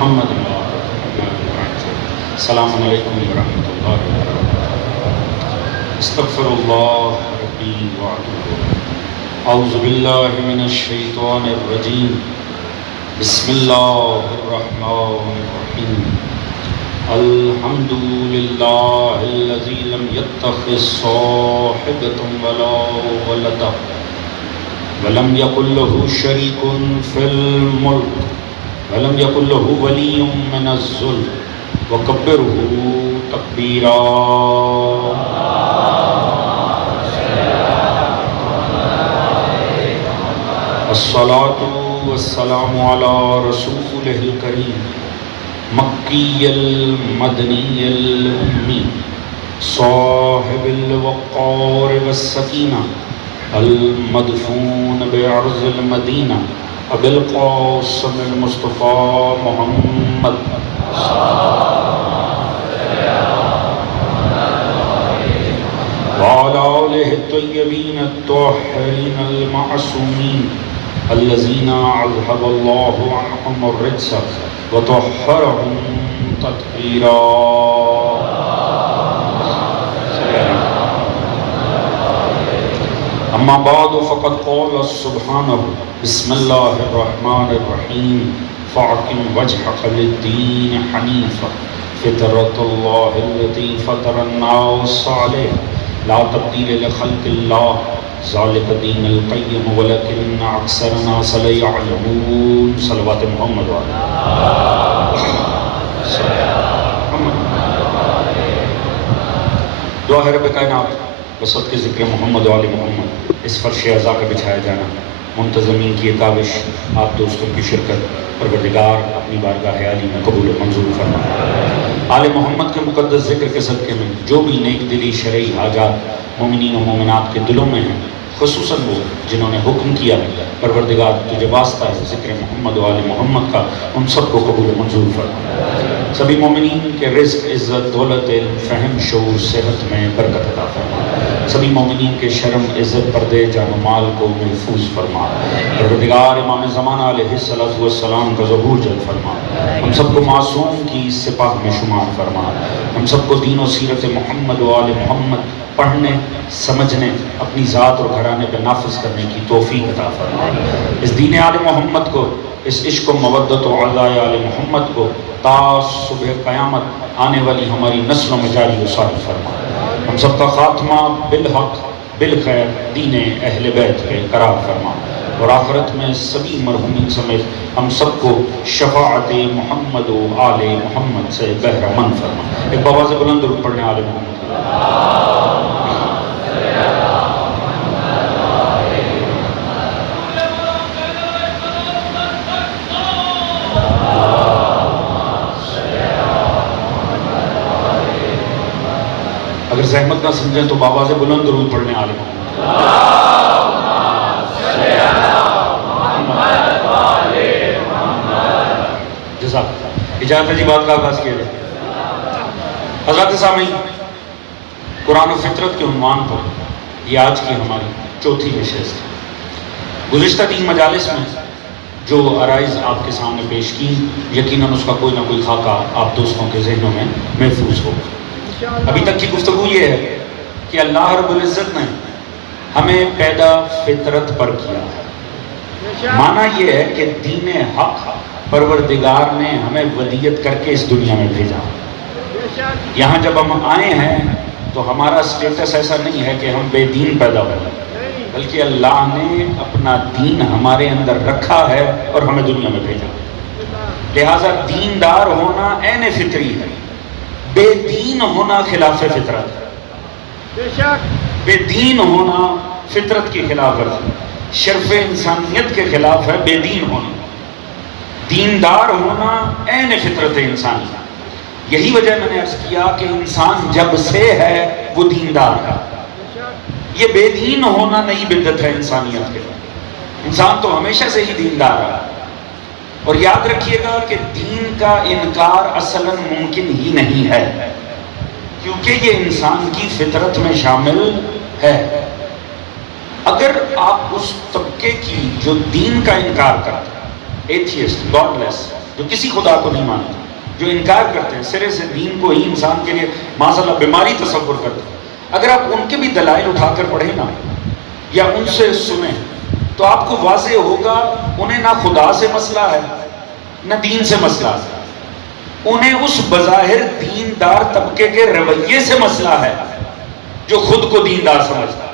محمد السلام علیکم ورحمۃ اللہ وبرکاتہ۔ استغفر اللہ ربی واتوب اعوذ باللہ من الشیطان الرجیم بسم اللہ الرحمن الرحیم الحمد للہ الذی لم یتخذ صاحبۃ ولا ولدا ولم یکن لہ شریک فی الملک ولم یکن لہ ولی من الذل وکبرہ تکبیرا۔ الصلاۃ والسلام علی رسولہ الکریم مکی المدنی الامی صاحب الوقار والسکینہ المدفون بعرض المدینہ ابی القاسم المصطفیٰ محمد وعلى آلہ الطیبین الطاہرین المعصومین الذین اذہب اللہ عنہم الرجس وطہرہم تطہیرا۔ اما بعد فقد قال سبحانہ بسم اللہ الرحمن الرحیم فاقم وجہک للدین حنیفا فطرۃ اللہ التی فطر الناس علیہا لا تبدیل لخلق اللہ ذالک دین القیم ولکن اکثر الناس لا یعلمون۔ صلوات محمد دعا ہے رب کائنات وسط کے ذکر محمد و آل محمد اس فرش عزا کا بچھایا جانا، منتظمین کی یہ کاوش، آپ دوستوں کی شرکت، پروردگار اپنی بارگاہ عالی میں قبول و منظور فرما۔ آل محمد کے مقدس ذکر کے صدقے میں جو بھی نیک دلی شرعی حاجات مومنین و مومنات کے دلوں میں ہیں، خصوصاً وہ جنہوں نے حکم کیا ہے پروردگار تجھے واسطہ ہے ذکر محمد و آل محمد کا، ان سب کو قبول و منظور فرما۔ سبھی مومنین کے رزق، عزت، دولت، علم، فہم، شعور، صحت میں برکت عطا فرما۔ سبھی مومنین کے شرم، عزت، پردے، جان و مال کو محفوظ فرما۔ پروردگار امام زمانہ علیہ السلام کا ظہور جلد فرما۔ ہم سب کو معصوم کی سپاہ میں شمار فرما۔ ہم سب کو دین و سیرت محمد و آل محمد پڑھنے، سمجھنے، اپنی ذات اور گھرانے پہ نافذ کرنے کی توفیق عطا فرما۔ اس دین آل محمد کو، اس عشق و مودت و عزائے آل محمد کو تا صبح قیامت آنے والی ہماری نسلوں میں جاری و ساری فرما۔ ہم سب کا خاتمہ بالحق بالخیر دین اہل بیت پہ قرار فرما، اور آخرت میں سبھی مرحومین سمیت ہم سب کو شفاعت محمد و آل محمد سے بہرہ مند فرما۔ ایک بآواز بلند درود پڑھنے آل محمد۔ اگر زحمت نہ سمجھیں تو بآواز بلند درود پڑھنے آل محمد۔ جزاک اجازت جی بات کا آغاز کیا جائے۔ حضرات سامعین، قرآن و فطرت کے عنوان پر یہ آج کی ہماری چوتھی نشست ہے۔ گزشتہ 3 مجالس میں جو عرائض آپ کے سامنے پیش کی، یقیناً اس کا کوئی نہ کوئی خاکہ آپ دوستوں کے ذہنوں میں محفوظ ہوگا۔ ابھی تک کی گفتگو یہ ہے کہ اللہ رب العزت نے ہمیں پیدا فطرت پر کیا ہے۔ معنی یہ ہے کہ دین حق پروردگار نے ہمیں ودیت کر کے اس دنیا میں بھیجا۔ یہاں جب ہم آئے ہیں تو ہمارا سٹیٹس ایسا نہیں ہے کہ ہم بے دین پیدا ہوئے، بلکہ اللہ نے اپنا دین ہمارے اندر رکھا ہے اور ہمیں دنیا میں بھیجا۔ لہٰذا دیندار ہونا عین فطری ہے، بے دین ہونا خلاف فطرت ہے۔ بے دین ہونا فطرت کے خلاف ہے، شرف انسانیت کے خلاف ہے بے دین ہونا۔ دیندار ہونا عین فطرت انسانی۔ یہی وجہ میں نے عرض کیا کہ انسان جب سے ہے وہ دیندار ہے۔ یہ بے دین ہونا نئی بدعت ہے انسانیت کے۔ انسان تو ہمیشہ سے ہی دیندار ہے، اور یاد رکھیے گا کہ دین کا انکار اصلاً ممکن ہی نہیں ہے، کیونکہ یہ انسان کی فطرت میں شامل ہے۔ اگر آپ اس طبقے کی جو دین کا انکار کرتا ہے، ایتھیسٹ، گاڈ لیس، جو کسی خدا کو نہیں مانتے، جو انکار کرتے ہیں سرے سے دین کو ہی انسان کے لیے معاذ اللہ بیماری تصور کرتے ہیں، اگر آپ ان کے بھی دلائل اٹھا کر پڑھیں نا یا ان سے سنیں تو آپ کو واضح ہوگا انہیں نہ خدا سے مسئلہ ہے نہ دین سے مسئلہ ہے، انہیں اس بظاہر دیندار طبقے کے رویے سے مسئلہ ہے جو خود کو دیندار سمجھتا ہے۔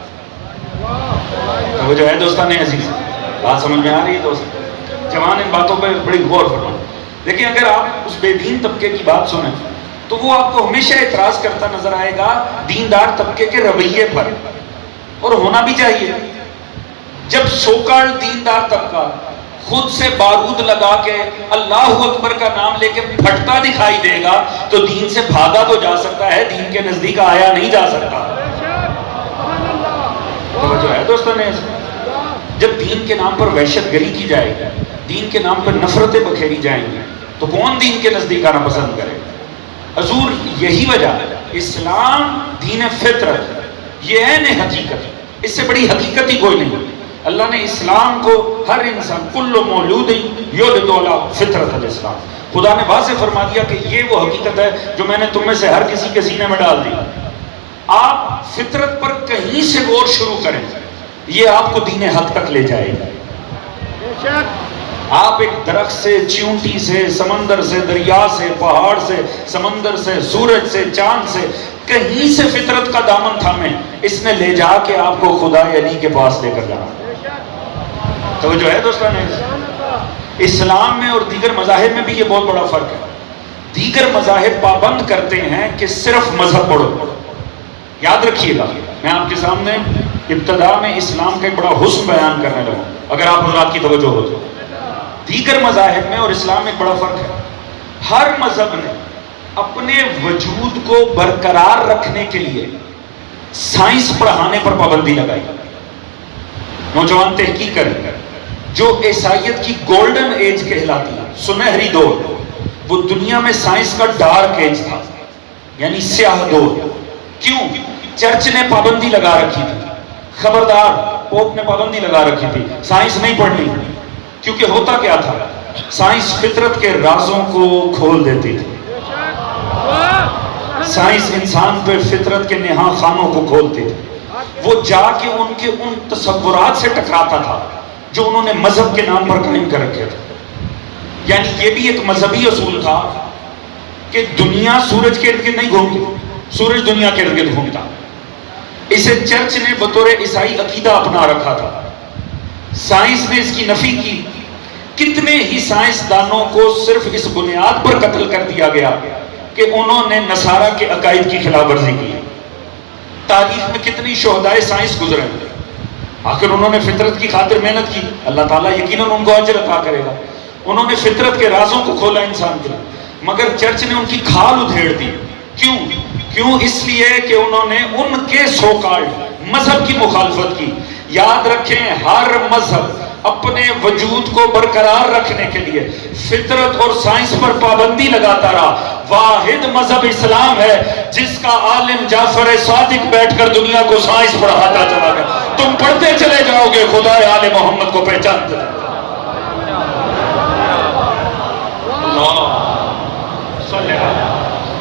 تو وہ جو ہے دوستان عزیز، بات سمجھ میں آ رہی ہے دوست؟ جوان ان باتوں پہ بڑی غور فرمائیں۔ لیکن اگر آپ اس بے دین طبقے کی بات سنیں تو وہ آپ کو ہمیشہ اعتراض کرتا نظر آئے گا دیندار طبقے کے رویے پر، اور ہونا بھی چاہیے۔ جب سوکال دیندار طبقہ خود سے بارود لگا کے اللہ اکبر کا نام لے کے پھٹتا دکھائی دے گا تو دین سے بھاگا تو جا سکتا ہے، دین کے نزدیک آیا نہیں جا سکتا۔ توجہ ہے دوستوں نے؟ جب دین کے نام پر وحشت گری کی جائے گی، دین کے نام پر نفرتیں بکھیری جائیں گی تو کون دین کے نزدیک آنا پسند کرے؟ حضور یہی وجہ، اسلام دین فطرت، یہ ہے نا حقیقت، اس سے بڑی حقیقت ہی کوئی نہیں۔ اللہ نے اسلام کو ہر انسان کل مولود یولد علی فطرت الاسلام، خدا نے واضح فرما دیا کہ یہ وہ حقیقت ہے جو میں نے تم میں سے ہر کسی کے سینے میں ڈال دی۔ آپ فطرت پر کہیں سے غور شروع کریں، یہ آپ کو دین حق تک لے جائے گا۔ آپ ایک درخت سے، چیونٹی سے، سمندر سے، دریا سے، پہاڑ سے، سمندر سے، سورج سے، چاند سے، کہیں سے فطرت کا دامن تھامیں، اس نے لے جا کے آپ کو خدا علی کے پاس لے کر جانا۔ توجہ ہے دوستان؟ اسلام میں اور دیگر مذاہب میں بھی یہ بہت بڑا فرق ہے۔ دیگر مذاہب پابند کرتے ہیں کہ صرف مذہب پڑھو۔ یاد رکھیے گا، میں آپ کے سامنے ابتدا میں اسلام کا ایک بڑا حسن بیان کرنے لگا، اگر آپ حضرات کی توجہ ہو تو۔ دیگر مذاہب میں اور اسلام میں ایک بڑا فرق ہے۔ ہر مذہب نے اپنے وجود کو برقرار رکھنے کے لیے سائنس پڑھانے پر پابندی لگائی۔ نوجوان تحقیق کریں، جو عیسائیت کی گولڈن ایج کہلاتی ہے، سنہری دور، وہ دنیا میں سائنس کا ڈارک ایج تھا، یعنی سیاہ دور۔ کیوں؟ چرچ نے پابندی لگا رکھی تھی، خبردار، پوپ نے پابندی لگا رکھی تھی، سائنس نہیں پڑھنی، کیونکہ ہوتا کیا تھا، سائنس فطرت کے رازوں کو کھول دیتی تھی۔ سائنس انسان پہ فطرت کے نہاں خانوں کو کھولتی تھی، وہ جا کے ان کے ان تصورات سے ٹکراتا تھا جو انہوں نے مذہب کے نام پر قائم کر رکھے تھے۔ یعنی یہ بھی ایک مذہبی اصول تھا کہ دنیا سورج کے ارد گرد نہیں گھومتی، سورج دنیا کے ارد گرد گھومتا۔ اسے چرچ نے بطور عیسائی عقیدہ اپنا رکھا تھا، سائنس نے اس کی نفی کی۔ کتنے ہی سائنسدانوں کو صرف اس بنیاد پر قتل کر دیا گیا کہ انہوں نے نصارہ کے عقائد کی خلاف ورزی کی۔ تاریخ میں کتنی شہدائے سائنس گزرے، آخر انہوں نے فطرت کی خاطر محنت کی، اللہ تعالیٰ یقیناً ان کو اجر عطا کرے گا۔ انہوں نے فطرت کے رازوں کو کھولا انسان کے لیے، مگر چرچ نے ان کی کھال ادھیڑ دی۔ کیوں؟ اس لیے کہ انہوں نے ان کے سو کالڈ مذہب کی مخالفت کی۔ یاد رکھیں، ہر مذہب اپنے وجود کو برقرار رکھنے کے لیے فطرت اور سائنس پر پابندی لگاتا رہا۔ واحد مذہب اسلام ہے جس کا عالم جعفر صادق بیٹھ کر دنیا کو سائنس پڑھاتا چلا گیا۔ تم پڑھتے چلے جاؤ گے، خدا آل محمد کو پہچانتے جاؤ۔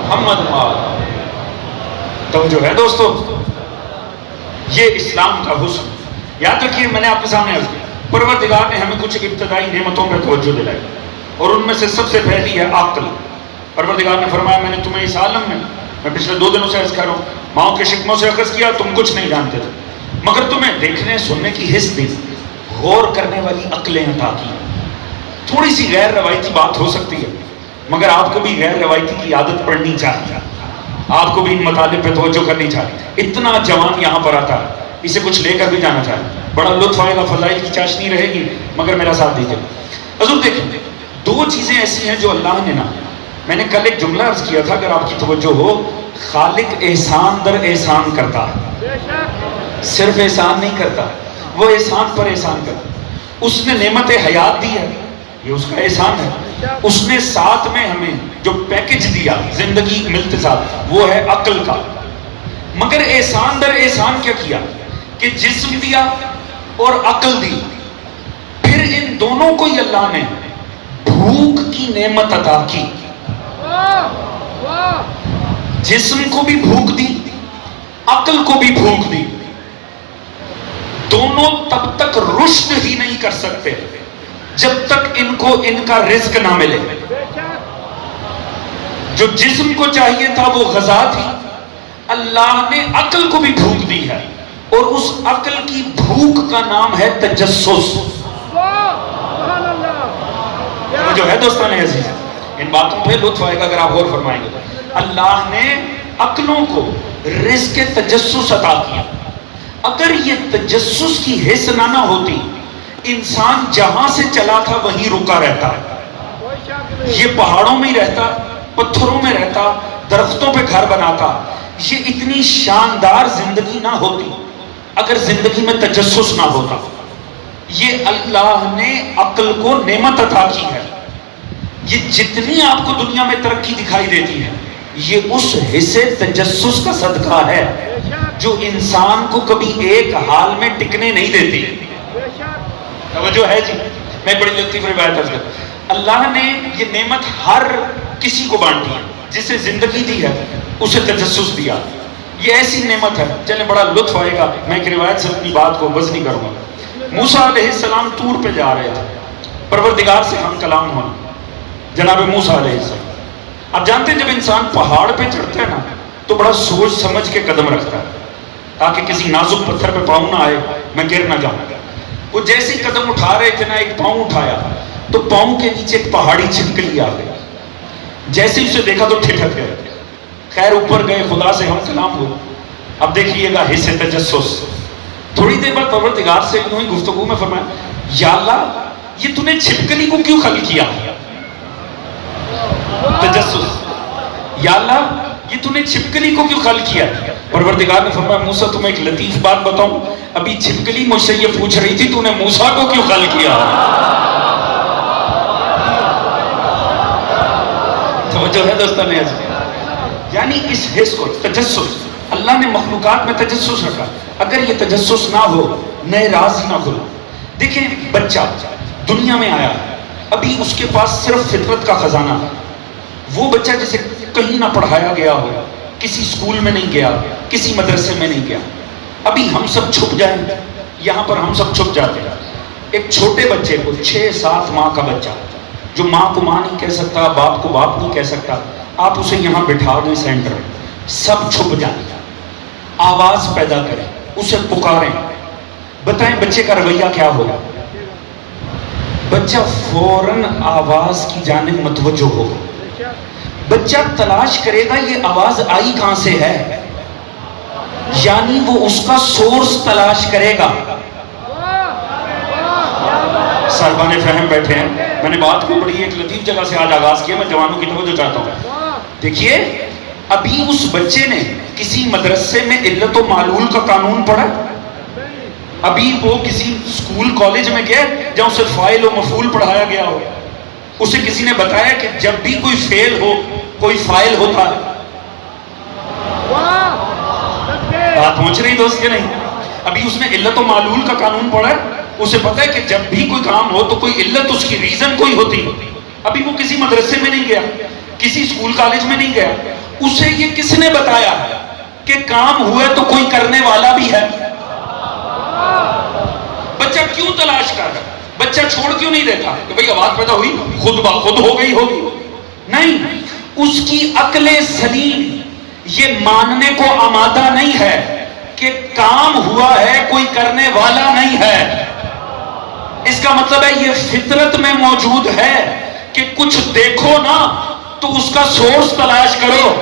محمد توجہ ہے دوستو، یہ اسلام کا حسن۔ یاد رکھیے، میں نے آپ کے سامنے عرض کیا، پروردگار نے ہمیں کچھ ابتدائی نعمتوں پر توجہ دلائی، اور ان میں سے سب سے پہلی ہے عقل۔ پروردگار نے فرمایا، میں نے تمہیں اس عالم میں پچھلے 2 دنوں سے عرض کر رہا ہوں، ماؤں کے شکموں سے اخذ کیا، تم کچھ نہیں جانتے تھے، مگر تمہیں دیکھنے سننے کی حس دی، غور کرنے والی عقلیں عطا کی۔ تھوڑی سی غیر روایتی بات ہو سکتی ہے، مگر آپ کو بھی غیر روایتی کی عادت پڑنی چاہیے، آپ کو بھی ان مطالب پہ توجہ کرنی چاہیے۔ اتنا جوان یہاں پر آتا ہے، اسے کچھ لے کر بھی جانا چاہیے، بڑا لطف آئے گا، فضائل کی چاشنی رہے گی، مگر میرا ساتھ دیجیے۔ حضور دیکھیں، 2 چیزیں ایسی ہیں جو اللہ نے نا، میں نے کل ایک جملہ عرض کیا تھا، اگر آپ کی توجہ ہو، خالق احسان در احسان کرتا ہے، صرف احسان نہیں کرتا، وہ احسان پر احسان کرتا ہے۔ اس نے نعمت حیات دی ہے، یہ اس کا احسان ہے۔ اس نے ساتھ میں ہمیں جو پیکج دیا زندگی ملتے ساتھ، وہ ہے عقل کا۔ مگر احسان در احسان کیا کیا کہ جسم دیا اور عقل دی، پھر ان دونوں کو ہی اللہ نے بھوک کی نعمت عطا کی، جسم کو بھی بھوک دی، عقل کو بھی بھوک دی. دونوں تب تک رشد ہی نہیں کر سکتے جب تک ان کو ان کا رزق نہ ملے. جو جسم کو چاہیے تھا وہ غذا تھی، اللہ نے عقل کو بھی بھوک دی ہے، اور اس عقل کی بھوک کا نام ہے تجسس. جو ہے دوستان عزیز، ان باتوں پہ لطف آئے گا اگر آپ غور فرمائیں گے. اللہ نے عقلوں کو رزق تجسس عطا کیا. اگر یہ تجسس کی حس نہ ہوتی، انسان جہاں سے چلا تھا وہیں رکا رہتا. یہ پہاڑوں میں ہی رہتا، پتھروں میں رہتا، درختوں پہ گھر بناتا. یہ اتنی شاندار زندگی نہ ہوتی اگر زندگی میں تجسس نہ ہوتا. یہ اللہ نے عقل کو نعمت عطا کی ہے. یہ جتنی آپ کو دنیا میں ترقی دکھائی دیتی ہے، یہ اس حصے تجسس کا صدقہ ہے جو انسان کو کبھی ایک حال میں ٹکنے نہیں دیتی. توجہ ہے جی؟ میں بڑی لطیف روایت عرض کرتا ہوں. اللہ نے یہ نعمت ہر کسی کو بانٹی ہے. جسے زندگی دی ہے اسے تجسس دیا. یہ ایسی نعمت ہے، چلیں بڑا لطف آئے گا، میں ایک روایت سے اپنی بات کو وزنی کروں گا. موسیٰ علیہ السلام طور پہ جا رہے تھے، پروردگار سے ہم کلام ہونا. جناب موسیٰ علیہ السلام، آپ جانتے ہیں جب انسان پہاڑ پہ چڑھتا ہے نا تو بڑا سوچ سمجھ کے قدم رکھتا ہے تاکہ کسی نازک پتھر پہ پاؤں نہ آئے، میں گر نہ جاؤں. وہ جیسے ہی قدم اٹھا رہے تھے نا، ایک پاؤں اٹھایا تو پاؤں کے نیچے ایک پہاڑی چھپکلی آ گئی. جیسے اسے دیکھا تو ٹھٹک گئے. خیر اوپر گئے، خدا سے ہم کلام ہو. اب دیکھیے گا حصے تجسس. تھوڑی دیر بعد پروردگار سے یوں ہی گفتگو میں فرمایا، یا اللہ یہ تو نے چھپکلی کو کیوں خلق کیا؟ تجسس. یا اللہ یہ تو نے چھپکلی کو کیوں خلق کیا؟ پروردگار نے فرمایا، موسیٰ تمہیں ایک لطیف بات بتاؤں، ابھی چھپکلی مجھ سے یہ پوچھ رہی تھی تو نے موسیٰ کو کیوں خلق کیا؟ توجہ ہے دوستان عزیز؟ یعنی اس حص کو تجسس، اللہ نے مخلوقات میں تجسس رکھا. اگر یہ تجسس نہ ہو، نئے راز ہی نہ کھلو. دیکھیں بچہ دنیا میں آیا، ابھی اس کے پاس صرف فطرت کا خزانہ ہے. وہ بچہ جسے کہیں نہ پڑھایا گیا ہو، کسی اسکول میں نہیں گیا، کسی مدرسے میں نہیں گیا. ابھی ہم سب چھپ جائیں، یہاں پر ہم سب چھپ جاتے ہیں. ایک چھوٹے بچے کو، 6-7 ماہ کا بچہ جو ماں کو ماں نہیں کہہ سکتا، باپ کو باپ نہیں کہہ سکتا، آپ اسے یہاں بٹھا دیں سینٹر میں، سب چھپ جائیں، آواز پیدا کریں، اسے پکاریں. بتائیں بچے کا رویہ کیا ہوگا؟ بچہ فوراً آواز کی جانب متوجہ ہوگا. بچہ تلاش کرے گا یہ آواز آئی کہاں سے ہے، یعنی وہ اس کا سورس تلاش کرے گا. صاحبان فہم بیٹھے ہیں، میں نے بات کو بڑی ایک لطیف جگہ سے آج آغاز کیا، میں جوانوں کی توجہ چاہتا ہوں. دیکھیے ابھی اس بچے نے کسی مدرسے میں علت و معلول کا قانون پڑھا؟ ابھی وہ کسی اسکول کالج میں گیا جہاں اسے فاعل و مفعول پڑھایا گیا ہو؟ اسے کسی نے بتایا کہ جب بھی کوئی فعل ہو کوئی فاعل ہوتا ہے؟ بات پہنچ رہی دوست کہ نہیں؟ ابھی اس نے علت و معلول کا قانون پڑھا ہے، اسے پتا ہے کہ جب بھی کوئی کام ہو تو کوئی علت، اس کی ریزن کوئی ہوتی. ابھی وہ کسی مدرسے میں نہیں گیا، کسی اسکول کالج میں نہیں گیا. اسے یہ کس نے بتایا کہ کام ہوئے تو کوئی کرنے والا بھی ہے؟ بچہ کیوں تلاش کر رہا ہے؟ بچہ چھوڑ کیوں نہیں دیتا کہ بھئی آواز پیدا ہوئی خود بخود ہو گئی ہوگی؟ نہیں، اس کی عقل سلیم یہ ماننے کو آمادہ نہیں ہے کہ کام ہوا ہے کوئی کرنے والا نہیں ہے. اس کا مطلب ہے یہ فطرت میں موجود ہے کہ کچھ دیکھو نا تو اس کا سورس تلاش کرو.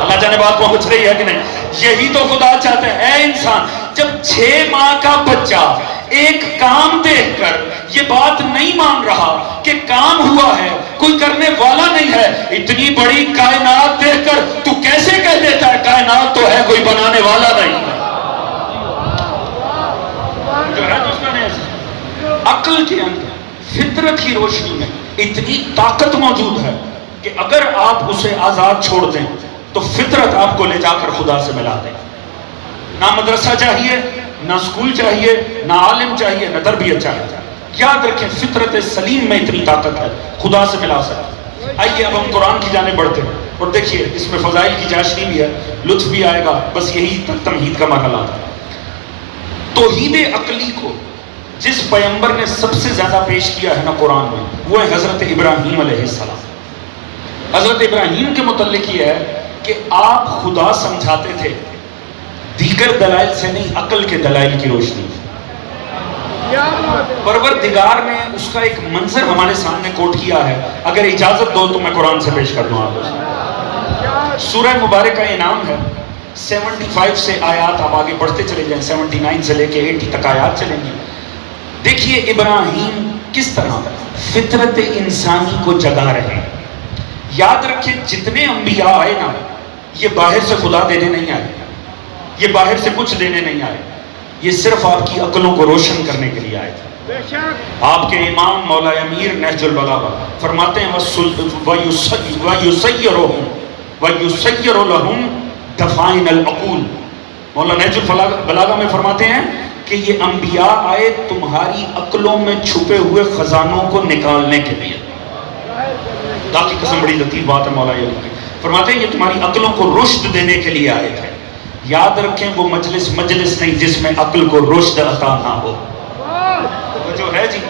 اللہ جانے بات پہنچ رہی ہے کہ نہیں؟ یہی تو خدا چاہتے ہیں. اے انسان، جب 6 ماہ کا بچہ ایک کام دیکھ کر یہ بات نہیں مان رہا کہ کام ہوا ہے کوئی کرنے والا نہیں ہے، اتنی بڑی کائنات دیکھ کر تو کیسے کہہ دیتا ہے کائنات تو ہے کوئی بنانے والا نہیں؟ جو ہے دوستان عقل کے اندر فطرت کی روشنی میں اتنی طاقت موجود ہے کہ اگر آپ اسے آزاد چھوڑ دیں تو فطرت آپ کو لے جا کر خدا سے ملا دے. نہ مدرسہ چاہیے، نہ اسکول چاہیے، نہ عالم چاہیے، نہ تربیت چاہیے. یاد رکھیں فطرت سلیم میں اتنی طاقت ہے، خدا سے ملا سکتے۔ آئیے اب ہم قرآن کی جانب بڑھتے ہیں، اور دیکھیے اس میں فضائل کی چاشنی بھی ہے، لطف بھی آئے گا، بس یہی تک تمہید کا مرحلہ تھا۔ توحید عقلی کو جس پیغمبر نے سب سے زیادہ پیش کیا ہے نا قرآن میں، وہ ہے حضرت ابراہیم علیہ السلام۔ حضرت ابراہیم کے متعلق یہ ہے کہ آپ خدا سمجھاتے تھے دیگر دلائل سے نہیں، عقل کے دلائل کی روشنی سے۔ پروردگار نے اس کا ایک منظر ہمارے سامنے کوٹ کیا ہے، اگر اجازت دو تو میں قرآن سے پیش کر دوں آپ کو۔ سورہ مبارکہ یہ نام ہے، 75 سے آیات آپ آگے بڑھتے چلے جائیں، 79 سے لے کے 80 تک آیات چلیں گی۔ دیکھیے ابراہیم کس طرح فطرت انسانی کو جگا رہے ہیں۔ یاد رکھیں جتنے انبیاء آئے نا، یہ باہر سے خدا دینے نہیں آئے، یہ باہر سے کچھ دینے نہیں آئے، یہ صرف آپ کی عقلوں کو روشن کرنے کے لیے آئے تھے۔ آپ کے امام مولا امیر نہج البلاغہ فرماتے ہیں وَيُسَيِّرُ لَهُمْ دَفَائِنَ الْعُقُولِ، مولا نہج البلاغہ میں فرماتے ہیں کہ یہ انبیاء آئے تمہاری عقلوں میں چھپے ہوئے خزانوں کو نکالنے کے لیے۔ اللہ کی قسم بڑی لطیف بات ہے مولا علی کی، فرماتے ہیں یہ تمہاری عقلوں کو رشد دینے کے لیے آئے تھے۔ یاد رکھیں وہ مجلس نہیں جس میں عقل کو رشد عطا نہ ہو۔ وہ جو ہے جی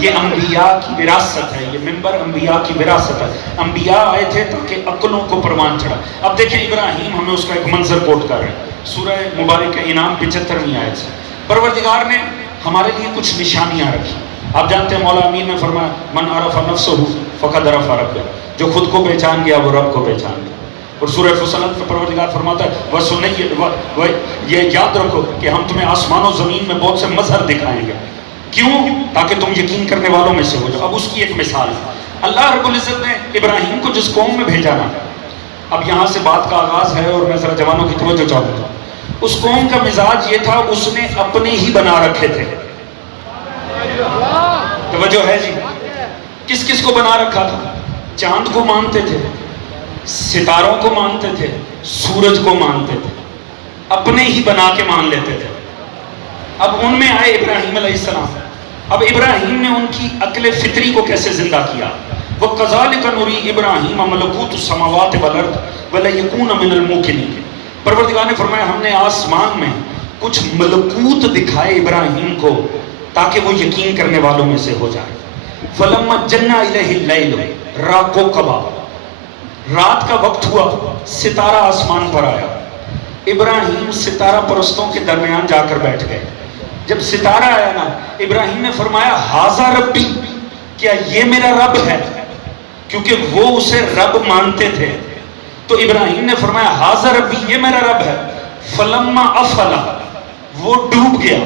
یہ انبیاء کی وراثت ہے، یہ منبر انبیاء کی وراثت ہے۔ انبیاء آئے تھے تاکہ عقلوں کو پروان چڑھا۔ اب دیکھیں ابراہیم ہمیں اس کا ایک منظر کوٹ کر رہے ہیں، سورہ مبارکہ انعام 75ویں آیت سے۔ پروردگار نے ہمارے لیے کچھ نشانیاں رکھی۔ آپ جانتے ہیں مولا امین نے فرمایا من عرف نفسہ فقد عرف ربہ، جو خود کو پہچان گیا وہ رب کو پہچان گیا۔ اور سورہ فصلت میں پروردگار فرماتا ہے یہ یاد رکھو کہ ہم تمہیں آسمان و زمین میں بہت سے مظہر دکھائیں گے، کیوں؟ تاکہ تم یقین کرنے والوں میں سے ہو جاؤ۔ اب اس کی ایک مثال ہے، اللہ رب العزت نے ابراہیم کو جس قوم میں بھیجا نا، اب یہاں سے بات کا آغاز ہے اور میں ذرا جوانوں کی توجہ چاہوں گا۔ اس قوم کا مزاج یہ تھا اس نے اپنے ہی بنا رکھے تھے۔ توجہ ہے جی، کس کس کو بنا رکھا تھا؟ چاند کو مانتے تھے، ستاروں کو مانتے تھے، سورج کو مانتے تھے، اپنے ہی بنا کے مان لیتے تھے۔ اب ان میں آئے ابراہیم علیہ السلام۔ اب ابراہیم نے ان کی عقل فطری کو کیسے زندہ کیا؟ وَكَذَلِكَ نُرِي إِبْرَاهِيمَ مَلَكُوتُ السَّمَاوَاتِ وَالْأَرْضِ وَلَيَكُونَ مِنَ الْمُوقِنِينَ۔ پروردگار نے فرمایا ہم نے آسمان میں کچھ ملکوت دکھائے ابراہیم کو تاکہ وہ یقین کرنے والوں میں سے ہو جائے۔ فَلَمَّا جَنَّ إِلَيْهِ اللَّيْلُ رَأَى كَوْكَبًا، رات کا وقت ہوا، ستارہ آسمان پر آیا۔ ابراہیم ستارہ پرستوں کے درمیان جا کر بیٹھ گئے۔ جب ستارہ آیا نا، ابراہیم نے فرمایا ہاذا ربی، کیا یہ میرا رب ہے؟ کیونکہ وہ اسے رب مانتے تھے، تو ابراہیم نے فرمایا ہاذا ربی، یہ میرا رب ہے۔ فلما افلا، وہ ڈوب گیا۔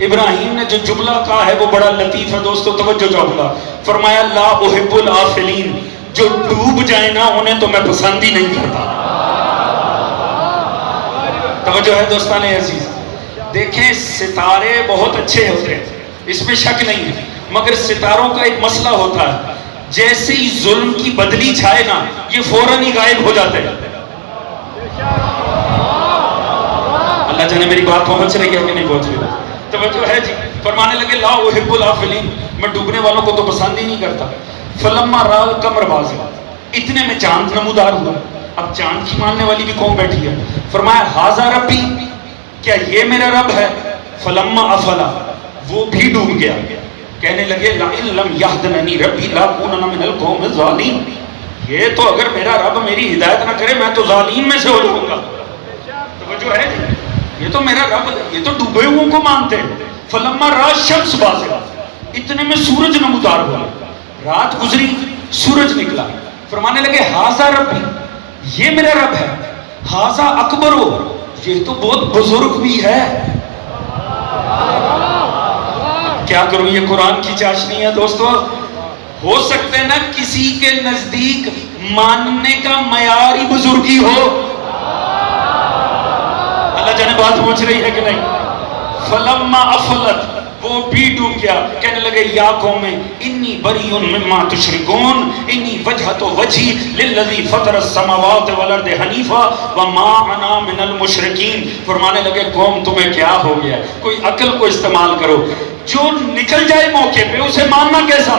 ابراہیم نے جو جملہ کہا ہے وہ بڑا لطیف ہے دوستو، توجہ چاہوں گا۔ فرمایا لا احب الآفلین، جو ڈوب جائے نا انہیں تو میں پسند ہی نہیں کرتا۔ توجہ ہے دوستان عزیز، دیکھیں ستارے بہت اچھے ہوتے ہیں، اس میں شک نہیں ہے، مگر ستاروں کا ایک مسئلہ ہوتا ہے، جیسے ہی ظلم کی بدلی چھائے نا یہ فوراً ہی غائب ہو جاتے ہیں۔ اللہ جانے میری بات پہنچ رہی ہے کہ نہیں پہنچ رہی؟ توجہ ہے جی، فرمانے لگے لا احب الآفلین، میں ڈوبنے والوں کو تو پسند ہی نہیں کرتا۔ فلما رأى القمر بازغا، اتنے میں چاند نمودار ہوا۔ اب چاند کی ماننے والی بھی قوم بیٹھی ہے۔ فرمایا ھذا ربی، کیا یہ میرا رب ہے؟ فلما افلا، وہ بھی ڈوب گیا۔ کہنے لگے لئن لم یہدننی ربی لاکونن من القوم الظالمین، یہ تو اگر میرا رب میری ہدایت نہ کرے میں تو ظالم میں سے ہو جاؤں گا۔ توجہ ہے جی، یہ تو میرا رب، یہ تو ڈوبے ہوئوں کو مانتے ہیں۔ فلما رأى الشمس بازغا، اتنے میں سورج نمودار ہوا۔ رات گزری، سورج نکلا۔ فرمانے لگے ھذا ربی، یہ میرا رب ہے۔ ھذا اکبر، یہ تو بہت بزرگ بھی ہے۔ کیا کروں، یہ قرآن کی چاشنی ہے دوستو۔ ہو سکتے نا کسی کے نزدیک ماننے کا معیار ہی بزرگی ہو۔ اللہ جانے بات پہنچ رہی ہے کہ نہیں؟ فلما افلت، وہ بھی ڈوب گیا۔ کہنے لگے یا قوم انی بریء مما تشرکون انی وجہت وجہی للذی فطر السماوات والارض حنیفا وما انا من المشرکین۔ فرمانے لگے قوم تمہیں کیا ہو گیا، کوئی عقل کو استعمال کرو۔ جو نکل جائے موقع پہ اسے ماننا کیسا؟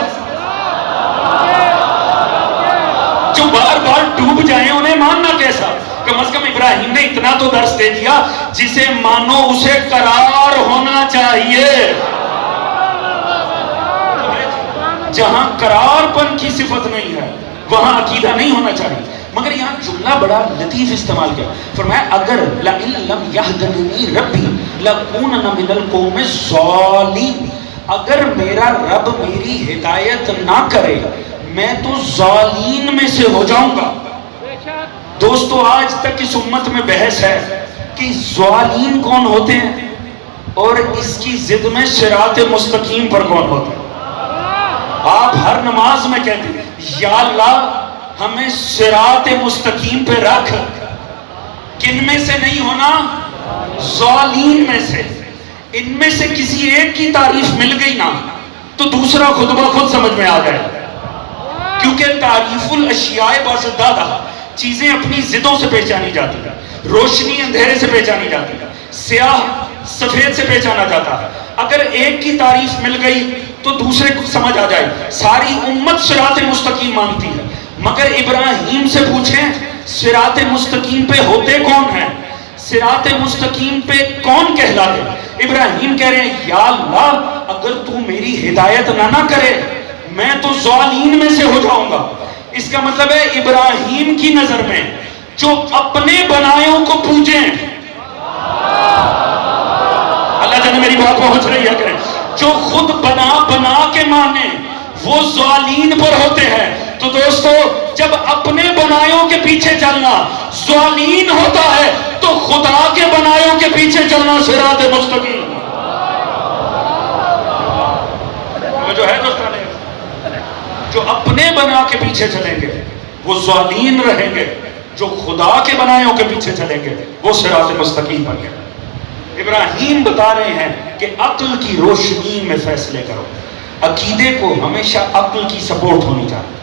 جو بار بار ڈوب جائیں انہیں ماننا کیسا؟ کم از کم ابراہیم نے اتنا تو درس دے دیا، جسے مانو اسے قرار ہونا چاہیے۔ جہاں قرار پن کی صفت نہیں ہے وہاں عقیدہ نہیں ہونا چاہیے۔ مگر یہاں جملہ بڑا لطیف استعمال کیا، فرمایا اگر لَإِن لَمْ يَهْدِنِي رَبِّي لَأَكُونَنَّ مِنَ الْقَوْمِ الظَّالِمِينَ، اگر میرا رب میری ہدایت نہ کرے میں تو ظالمین میں سے ہو جاؤں گا۔ دوستو آج تک اس امت میں بحث ہے کہ ظالمین کون ہوتے ہیں اور اس کی ضد میں صراط مستقیم پر کون ہوتے ہیں۔ آپ ہر نماز میں کہتے ہیں یا اللہ ہمیں صراط مستقیم پہ رکھ، کن میں سے نہیں ہونا؟ ظالمین میں سے۔ ان میں سے کسی ایک کی تعریف مل گئی نا تو دوسرا خود بخود سمجھ میں آ گئے، کیونکہ تعریف الاشیاء بازدادہ، چیزیں اپنی ضدوں سے پہچانی جاتی ہیں، روشنی اندھیرے سے پہچانی جاتی ہے، سیاہ سفید سے پہچانا جاتا ہے۔ اگر ایک کی تعریف مل گئی تو دوسرے کو سمجھ آ جائے۔ ساری امت صراط مستقیم مانتی ہے، مگر ابراہیم سے پوچھیں صراط مستقیم پہ ہوتے کون ہیں؟ صراط مستقیم پہ کون کہلاتے؟ ابراہیم کہہ رہے ہیں یا اللہ اگر تو میری ہدایت نہ کرے میں تو ظالمین میں سے ہو جاؤں گا۔ اس کا مطلب ہے ابراہیم کی نظر میں جو اپنے بنائیوں کو پوجیں، اللہ جانے میری بات پہنچ رہی ہے کریں، جو خود بنا کے مانے وہ ظالمین پر ہوتے ہیں۔ تو دوستو جب اپنے بنائیوں کے پیچھے چلنا ظالمین ہوتا ہے تو خدا کے بنائیوں کے پیچھے چلنا صراط مستقیم جو ہے دوستان، جو اپنے بنا کے پیچھے چلیں گے وہ ظالمین رہیں گے، جو خدا کے بنائیوں کے پیچھے چلیں گے وہ صراط مستقیم پر گئے۔ ابراہیم بتا رہے ہیں کہ عقل کی روشنی میں فیصلے کرو، عقیدے کو ہمیشہ عقل کی سپورٹ ہونی چاہیے۔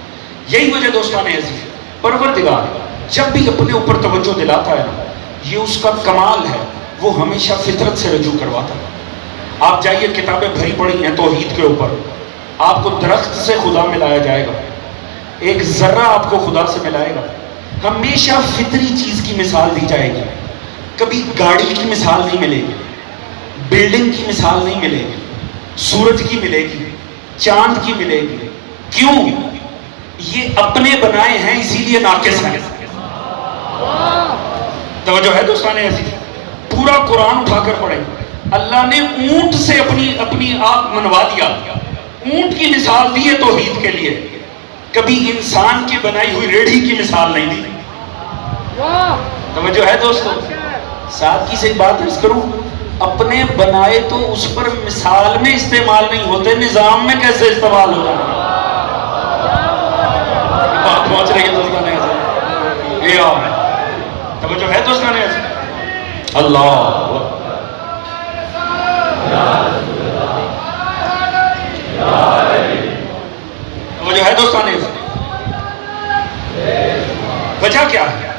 یہی وجہ دوستان عزیز، پروردگار جب بھی اپنے اوپر توجہ دلاتا ہے نا، یہ اس کا کمال ہے، وہ ہمیشہ فطرت سے رجوع کرواتا ہے۔ آپ جائیے کتابیں بھری پڑی ہیں توحید کے اوپر، آپ کو درخت سے خدا ملایا جائے گا، ایک ذرہ آپ کو خدا سے ملائے گا، ہمیشہ فطری چیز کی مثال دی جائے گی، کبھی گاڑی کی مثال نہیں ملے گی، بلڈنگ کی مثال نہیں ملے گی، سورج کی ملے گی، چاند کی ملے گی۔ کیوں؟ یہ اپنے بنائے ہیں اسی لیے ناقص ہیں۔ توجہ ہے دوستان عزیز، پورا قرآن اٹھا کر پڑھیں، اللہ نے اونٹ سے اپنی آنکھ منوا دیا، اونٹ کی مثال دی ہے توحید کے لیے، کبھی انسان کی بنائی ہوئی ریڑھی کی مثال نہیں دی۔ توجہ ہے دوستو، سادگی سے ایک بات عرض کروں، اپنے بنائے تو اس پر مثال میں استعمال نہیں ہوتے، نظام میں کیسے استعمال ہو جائے؟ بات پہنچ رہی ہے دوستان عزیز، یہ آپ ہے۔ توجہ ہے دوستان عزیز، اللہ توجہ ہے دوستان عزیز۔ وجہ کیا ہے؟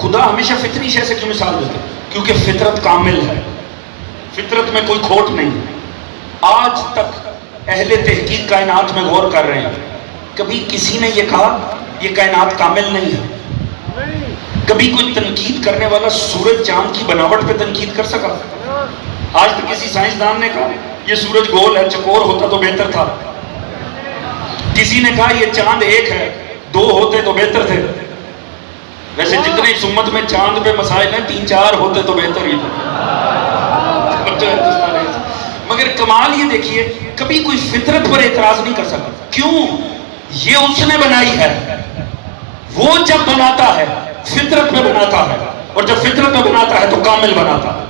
خدا ہمیشہ فطری شے سے کیوں مثال دیتے ہیں؟ کیونکہ فطرت کامل ہے، فطرت میں کوئی کھوٹ نہیں ہے۔ آج تک اہل تحقیق کائنات میں غور کر رہے ہیں، کبھی کسی نے یہ کہا یہ کائنات کامل نہیں ہے؟ کبھی کوئی تنقید کرنے والا سورج چاند کی بناوٹ پہ تنقید کر سکا؟ آج تک کسی سائنسدان نے کہا یہ سورج گول ہے، چکور ہوتا تو بہتر تھا؟ کسی نے کہا یہ چاند ایک ہے، دو ہوتے تو بہتر تھے؟ ویسے جتنے اس امت میں چاند پہ مسائل ہیں 3-4 ہوتے تو بہتر ہی تھے۔ مگر کمال یہ دیکھیے کبھی کوئی فطرت پر اعتراض نہیں کر سکتا۔ کیوں؟ یہ اس نے بنائی ہے، وہ جب بناتا ہے فطرت پہ بناتا ہے، اور جب فطرت پہ بناتا ہے تو کامل بناتا ہے۔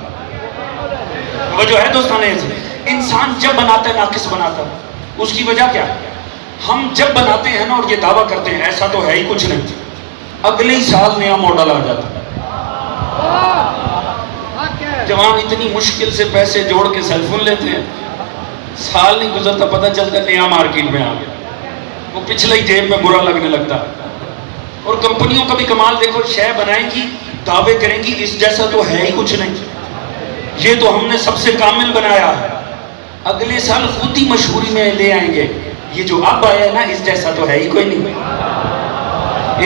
وجہ ہے دوستان عزیز، انسان جب بناتا ہے ناقص بناتا ہے۔ اس کی وجہ کیا ہے؟ ہم جب بناتے ہیں نا اور یہ دعویٰ کرتے ہیں ایسا تو ہے ہی کچھ نہیں، اگلے ہی سال نیا ماڈل آ جاتا ہے۔ جوان اتنی مشکل سے پیسے جوڑ کے سیل فون لیتے ہیں، سال نہیں گزرتا پتہ چلتا نیا مارکیٹ میں آ گیا، وہ پچھلے ہی جیب میں برا لگنے لگتا ہے۔ اور کمپنیوں کا بھی کمال دیکھو، شے بنائیں گی دعوے کریں گی اس جیسا تو ہے ہی کچھ نہیں، یہ تو ہم نے سب سے کامل بنایا ہے۔ اگلے سال خود ہی مشہوری میں لے آئیں گے. یہ جو اب آیا ہے نا اس جیسا تو ہے ہی کوئی نہیں.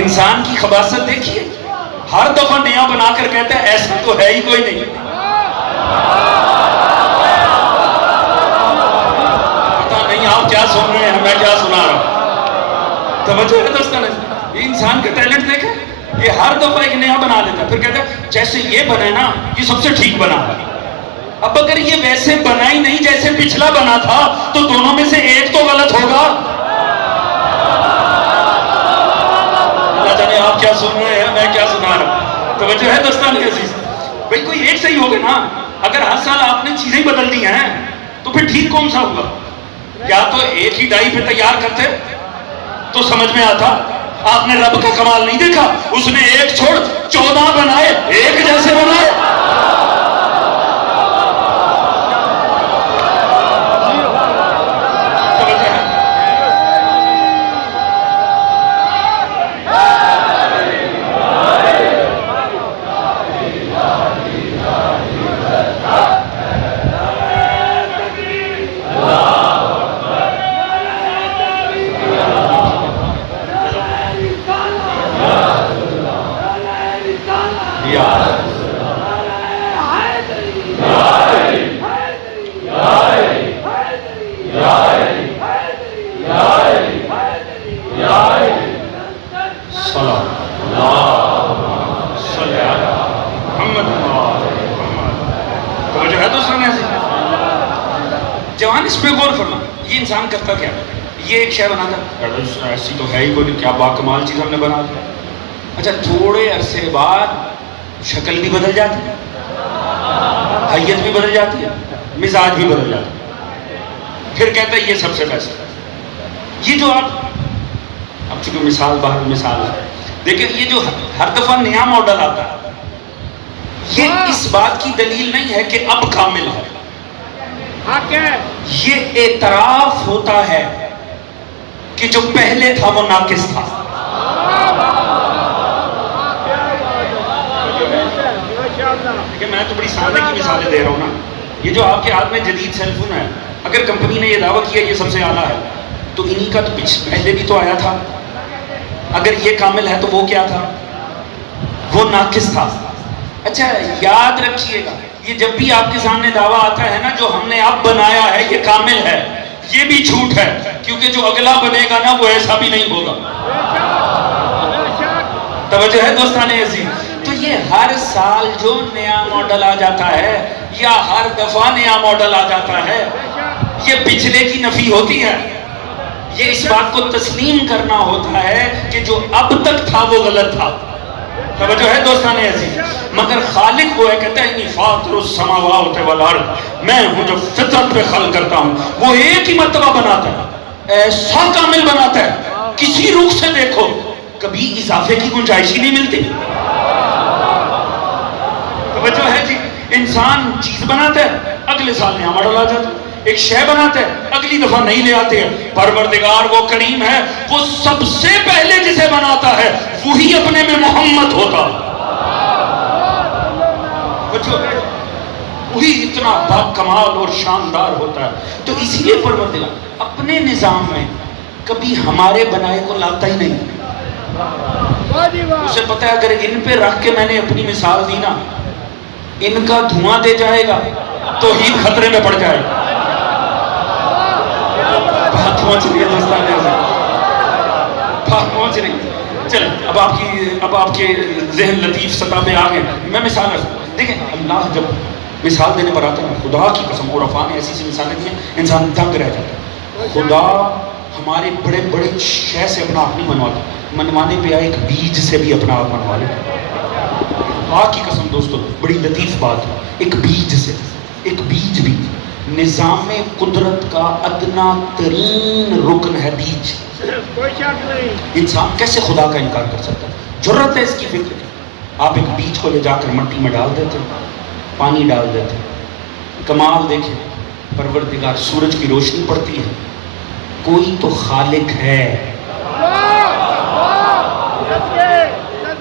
انسان کی خباثت دیکھیے, ہر دفعہ نیا بنا کر کہتا ہے ایسا تو ہے ہی کوئی نہیں. پتہ نہیں آپ کیا سن رہے ہیں, میں کیا سنا رہا ہوں. توجہ ہے دوستان, یہ انسان کا ٹیلنٹ دیکھیں, یہ ہر دفعہ ایک نیا بنا لیتا ہے, پھر کہتا ہے جیسے یہ بنا ہے نا یہ سب سے ٹھیک بنا ہے. اب اگر یہ ویسے بنا ہی نہیں جیسے پچھلا بنا تھا تو دونوں میں سے ایک تو غلط ہوگا. اللہ جانے آپ کیا سن رہے ہیں, میں کیا سنا رہا ہوں. توجہ ہے دوستان عزیز, بھئی کوئی ایک صحیح ہوگا نا. اگر ہر سال آپ نے چیزیں بدل دی ہیں تو پھر ٹھیک کون سا ہوگا؟ یا تو ایک ہی ڈائی پہ تیار کرتے تو سمجھ میں آتا. آپ نے رب کا کمال نہیں دیکھا, اس نے ایک چھوڑ 14 بنائے, ایک جیسے بنائے. جوان اس پہ غور فرما, یہ انسان کرتا کیا؟ یہ ایک شے بناتا, ایسی تو ہے ہی کوئی, کیا باکمال چیز ہم نے بنا دی. اچھا تھوڑے عرصے بعد شکل بھی بدل جاتی ہے, حیت بھی بدل جاتی ہے, مزاج بھی بدل جاتا ہے, پھر کہتا ہے یہ سب سے بیسٹ. یہ جو آپ اب چونکہ مثال باہر مثال ہے, دیکھیں یہ جو ہر دفعہ نیا ماڈل آتا ہے یہ اس بات کی دلیل نہیں ہے کہ اب کامل ہے. یہ اعتراف ہوتا ہے کہ جو پہلے تھا وہ ناقص تھا. دیکھیں میں تو بڑی سادے کی مثالیں دے رہا ہوں نا. یہ جو آپ کے ہاتھ میں جدید سیل فون ہے, اگر کمپنی نے یہ دعویٰ کیا یہ سب سے اعلیٰ ہے تو انہی کا تو پہلے بھی تو آیا تھا. اگر یہ کامل ہے تو وہ کیا تھا؟ وہ ناقص تھا. اچھا یاد رکھیے گا, یہ جب بھی آپ کے سامنے دعویٰ آتا ہے نا جو ہم نے اب بنایا ہے یہ کامل ہے, یہ بھی جھوٹ ہے, کیونکہ جو اگلا بنے گا نا وہ ایسا بھی نہیں ہوگا. توجہ ہے دوستان عزیز. تو یہ ہر سال جو نیا ماڈل آ جاتا ہے یا ہر دفعہ نیا ماڈل آ جاتا ہے یہ پچھلے کی نفی ہوتی ہے. یہ اس بات کو تسلیم کرنا ہوتا ہے کہ جو اب تک تھا وہ غلط تھا. توجہ ہے دوستان عزیز. مگر خالق وہ ہے, کہتا ہے انی فاطر السماوات والارض, میں ہوں جو فطرت پہ خلق کرتا ہوں. وہ ایک ہی مرتبہ بناتا ہے, ایسا کامل بناتا ہے, کسی رخ سے دیکھو کبھی اضافے کی گنجائش ہی نہیں ملتی. توجہ ہے جی. انسان چیز بناتا ہے, اگلے سال نیا ماڈل آ جاتا ہے. ایک شے بناتا ہے, اگلی دفعہ نہیں لے آتے ہیں. پروردگار وہ کریم ہے, وہ سب سے پہلے جسے بناتا ہے وہی اپنے میں محمد ہوتا, وہی اتنا باکمال اور شاندار ہوتا ہے. تو اسی لیے پروردگار اپنے نظام میں کبھی ہمارے بنائے کو لاتا ہی نہیں. اسے پتہ ہے اگر ان پہ رکھ کے میں نے اپنی مثال دی نا, ان کا دھواں دے جائے گا تو ہی خطرے میں پڑ جائے گا. بات پہنچ رہی ہے دوستان, بات پہنچ رہی ہے. چلیں اب آپ کے ذہن لطیف سطح پہ آ گئے. میں مثال رکھتا ہوں. دیکھیں اللہ جب مثال دینے پر آتا ہے, خدا کی قسم عرفاء نے ایسی سی مثالیں دی ہیں انسان دنگ رہ جاتا ہے. خدا ہمارے بڑے بڑے شے سے اپنا آپ نہیں منواتا, منوانے پہ آئے ایک بیج سے بھی اپنا آپ منوا لیتا. خدا کی قسم دوستو بڑی لطیف بات ہے. ایک بیج سے, ایک بیج بھی نظام قدرت کا ادنا ترین رکن ہے بیج. انسان کیسے خدا کا انکار کر سکتا ہے؟ جرت ہے اس کی فکر. آپ ایک بیج کو لے جا کر مٹی میں ڈال دیتے, پانی ڈال دیتے. کمال دیکھیں, پروردگار سورج کی روشنی پڑتی ہے, کوئی تو خالق ہے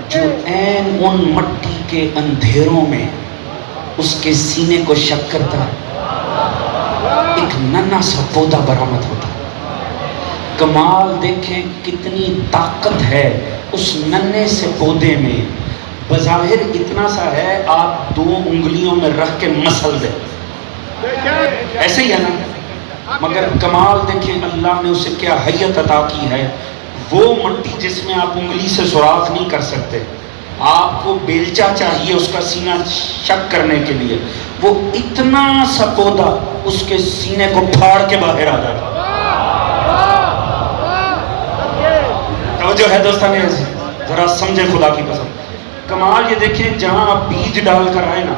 جو عین ان مٹی کے اندھیروں میں اس کے سینے کو شک کرتا ہے. ایک ننھا سا پودا برآمد ہوتا. کمال دیکھیں کتنی طاقت ہے اس ننھے سے پودے میں. بظاہر اتنا سا ہے آپ 2 انگلیوں میں رکھ کے مسل دیں, ایسے ہی ہے نا, مگر کمال دیکھیں اللہ نے اسے کیا حیت عطا کی ہے. وہ مٹی جس میں آپ انگلی سے سوراخ نہیں کر سکتے, آپ کو بیلچا چاہیے اس کا سینہ شک کرنے کے لیے, وہ اتنا سا پودا اس کے سینے کو پھاڑ کے باہر آ جاتا. توجہ ہے دوستان عزیز, ذرا سمجھے خدا کی قسم. کمال یہ دیکھیں جہاں آپ بیج ڈال کر آئے نا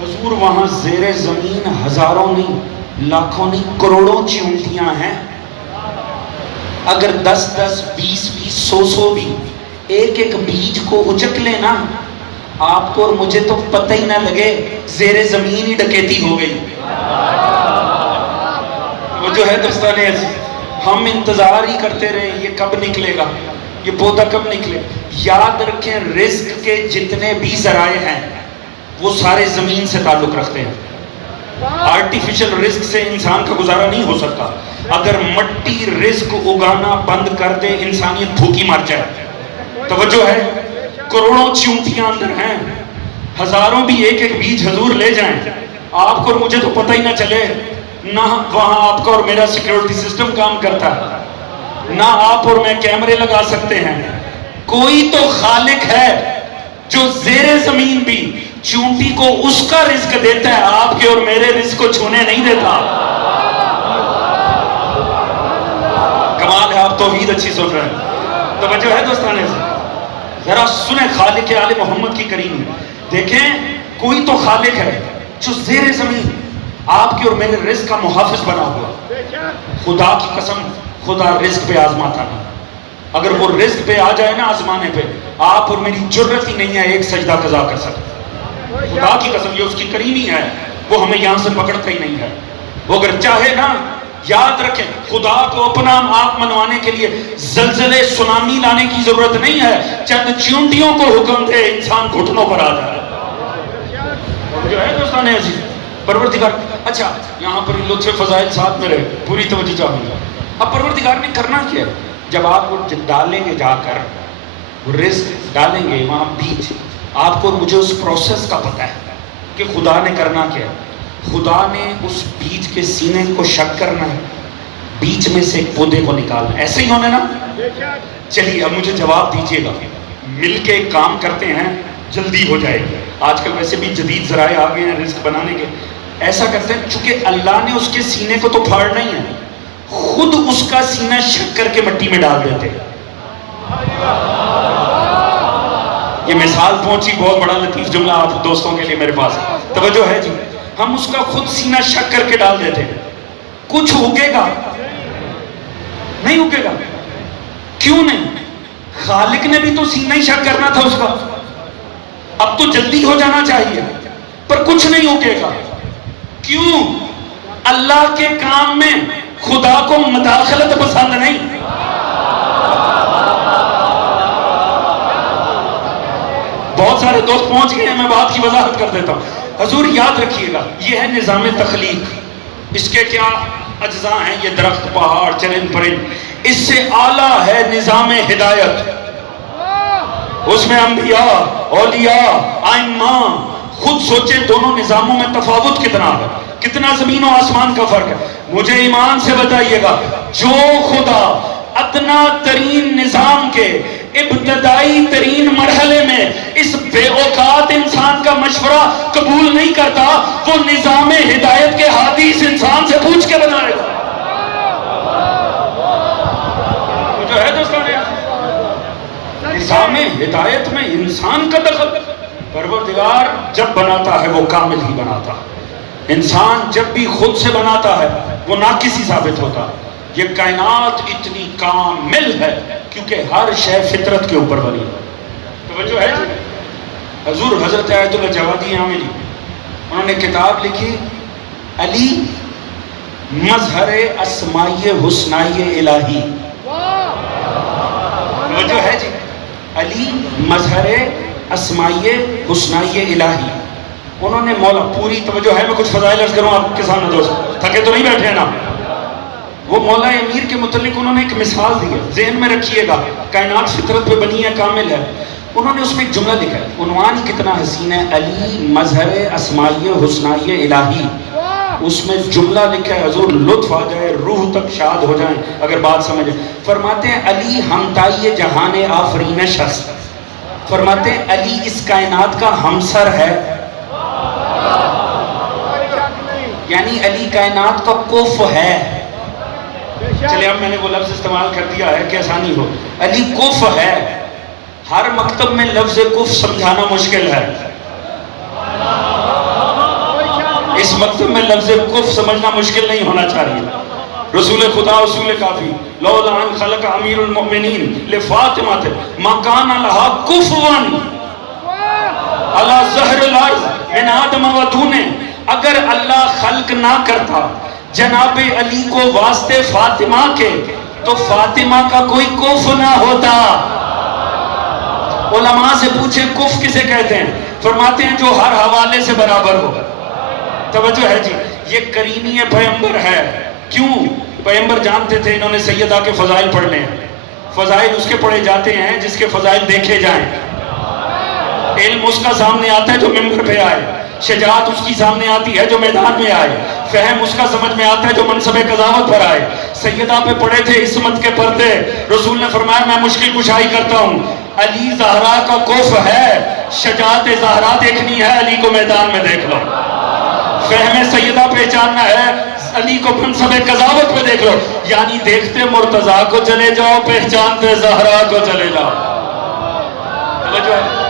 حضور, وہاں زیر زمین ہزاروں نہیں, لاکھوں نہیں, کروڑوں چیونٹیاں ہیں. اگر 10-10, 20-20, 100-100 بھی ایک ایک بیج کو اچک لے نا, آپ کو اور مجھے تو پتہ ہی نہ لگے زیر زمین ہی ڈکیتی ہو گئی. وہ جو ہے دوستان عزیز, ہم انتظار ہی کرتے رہے یہ کب نکلے گا, یہ پودا کب نکلے. یاد رکھیں رزق کے جتنے بھی ذرائع ہیں وہ سارے زمین سے تعلق رکھتے ہیں. آرٹیفیشل رزق سے انسان کا گزارا نہیں ہو سکتا. اگر مٹی رزق اگانا بند کر دے انسانیت بھوکی مر جائے. توجہ ہے, کروڑوں چیونٹیاں اندر ہیں, ہزاروں بھی ایک ایک بیج حضور لے جائیں, آپ کو اور مجھے تو پتہ ہی نہ چلے. نہ وہاں آپ کا اور میرا سیکیورٹی سسٹم کام کرتا ہے, نہ آپ اور میں کیمرے لگا سکتے ہیں. کوئی تو خالق ہے جو زیر زمین بھی چونٹی کو اس کا رزق دیتا ہے, آپ کے اور میرے رزق کو چھونے نہیں دیتا. کمال ہے, آپ توحید اچھی سن رہے ہیں. توجہ ہے دوستانے سے, ذرا سنیں خالق آل محمد کی کریمی. دیکھیں کوئی تو خالق ہے جو زیر زمین آپ کے اور میرے رزق کا محافظ بنا ہوا. خدا کی قسم خدا رزق پہ آزماتا نہیں. اگر وہ رزق پہ آ جائے نا آزمانے پہ, آپ اور میری جرت ہی نہیں ہے ایک سجدہ قضا کر سکتے. خدا کی قسم یہ اس کی کریمی ہے, وہ ہمیں یہاں سے پکڑتا ہی نہیں ہے. وہ اگر چاہے نا, یاد رکھیں خدا کو اپنا آپ منوانے کے لیے زلزلے سونامی لانے کی ضرورت نہیں ہے, چند چیونٹیوں کو حکم دے انسان گھٹنوں پر آ جائے. جو ہے دوستان عزیز پروردگار, اچھا یہاں پر لطف فضائل ساتھ میں رہے, پوری توجہ چاہوں گا. اب پروردگار نے کرنا کیا ہے, جب آپ کو ڈالیں گے جا کر رزق ڈالیں گے وہاں بیج, آپ کو مجھے اس پروسیس کا پتہ ہے کہ خدا نے کرنا کیا ہے. خدا نے اس بیج کے سینے کو شک کرنا ہے, بیج میں سے ایک پودے کو نکالنا ہے. ایسے ہی ہونے نا. چلیے اب مجھے جواب دیجئے گا, مل کے ایک کام کرتے ہیں جلدی ہو جائے گی. آج کل ویسے بھی جدید ذرائع آ گئے ہیں رزق بنانے کے. ایسا کرتے ہیں چونکہ اللہ نے اس کے سینے کو تو پھاڑنا ہی ہے, خود اس کا سینہ شک کر کے مٹی میں ڈال دیتے. یہ مثال پہنچی, بہت بڑا لطیف جملہ آپ دوستوں کے لیے میرے پاس. توجہ ہے جی, ہم اس کا خود سینہ شک کر کے ڈال دیتے. کچھ اگے گا نہیں اگے گا. کیوں نہیں؟ خالق نے بھی تو سینہ ہی شک کرنا تھا اس کا. اب تو جلدی ہو جانا چاہیے پر کچھ نہیں اگے گا. کیوں؟ اللہ کے کام میں خدا کو مداخلت پسند نہیں. بہت سارے دوست پہنچ گئے ہیں, میں بات کی وضاحت کر دیتا ہوں. حضور یاد رکھیے گا, یہ ہے نظام تخلیق. اس کے کیا اجزاء ہیں؟ یہ درخت, پہاڑ, چرند پرند. اس سے اعلیٰ ہے نظام ہدایت. اس میں انبیاء, اولیاء, ائمہ. خود سوچیں دونوں نظاموں میں تفاوت کتنا ہے, کتنا زمین و آسمان کا فرق ہے. مجھے ایمان سے بتائیے گا, جو خدا ادنا ترین نظام کے ابتدائی ترین مرحلے میں اس بے اوقات انسان کا مشورہ قبول نہیں کرتا, وہ نظام ہدایت کے ہادی اس انسان سے پوچھ کے بنائے گا. جو ہے دوستوں نے نظام ہدایت میں انسان کا دخل, پروردگار جب بناتا ہے وہ کامل ہی بناتا ہے. انسان جب بھی خود سے بناتا ہے وہ ناقص ہی ثابت ہوتا ہے. یہ کائنات اتنی کامل ہے کیونکہ ہر شے فطرت کے اوپر بنی. توجہ ہے حضور حضرت آیت اللہ جوادی عاملی, انہوں نے کتاب لکھی علی مظہر اسمائی حسنائی الہی. توجہ ہے جی, علی مظہر اسمائی حسنائی الہی. انہوں نے مولا پوری توجہ ہے، میں کچھ فضائل عرض کروں آپ کے سامنے دوست، تھکے تو نہیں بیٹھے ہیں نا. وہ مولا امیر کے متعلق انہوں نے ایک مثال دی ہے، ذہن میں رکھیے گا. کائنات فطرت پہ بنی ہے، کامل ہے. انہوں نے اس میں ایک جملہ لکھا ہے، عنوان ہی کتنا حسین ہے، علی مظہر اسمائی حسنائی الہی. اس میں جملہ لکھا ہے، حضور لطف آ جائے، روح تک شاد ہو جائیں اگر بات سمجھیں. فرماتے ہیں علی ہمتائی جہان آفرین شخص، فرماتے ہیں علی اس کائنات کا ہمسر ہے، یعنی علی کائنات کا کف ہے. چلے اب میں نے وہ لفظ استعمال کر دیا ہے کہ آسانی ہو. علی کف ہے. ہر مکتب میں لفظ کف سمجھانا مشکل ہے، اس مکتب میں لفظ کف سمجھنا مشکل نہیں ہونا چاہیے. رسول خدا اصول کافی، لولا ان خلق امیر المؤمنین لفاطمہ ما کان لہا کفوان علی ظہر الارض من آدم و دون. اگر اللہ خلق نہ کرتا جناب علی کو واسطے فاطمہ کے تو فاطمہ کا کوئی کف نہ ہوتا. علماء سے پوچھیں کف کسے کہتے ہیں؟ فرماتے ہیں جو ہر حوالے سے برابر ہو. توجہ ہے جی، یہ کرینی پیغمبر ہے. کیوں؟ پیغمبر جانتے تھے انہوں نے سیدہ کے فضائل پڑھنے ہیں. فضائل اس کے پڑھے جاتے ہیں جس کے فضائل دیکھے جائیں. علم اس کا سامنے آتا ہے جو ممبر پہ آئے، شجاعت اس کی سامنے آتی ہے جو میدان میں آئے، فہم اس کا سمجھ میں آتا ہے جو منصب قضاوت پر آئے. سیدہ پہ پڑے تھے عصمت کے پردے. رسول نے فرمایا میں مشکل کشائی کرتا ہوں. علی زہرا کا کف ہے، شجاعت زہرا دیکھنی ہے علی کو میدان میں دیکھ لو. فہم سیدہ پہچاننا ہے علی کو منصب قضاوت پہ دیکھ لو. یعنی دیکھتے مرتضیٰ کو چلے جاؤ، پہچانتے زہرا کو چلے جاؤ. توجہ ہے؟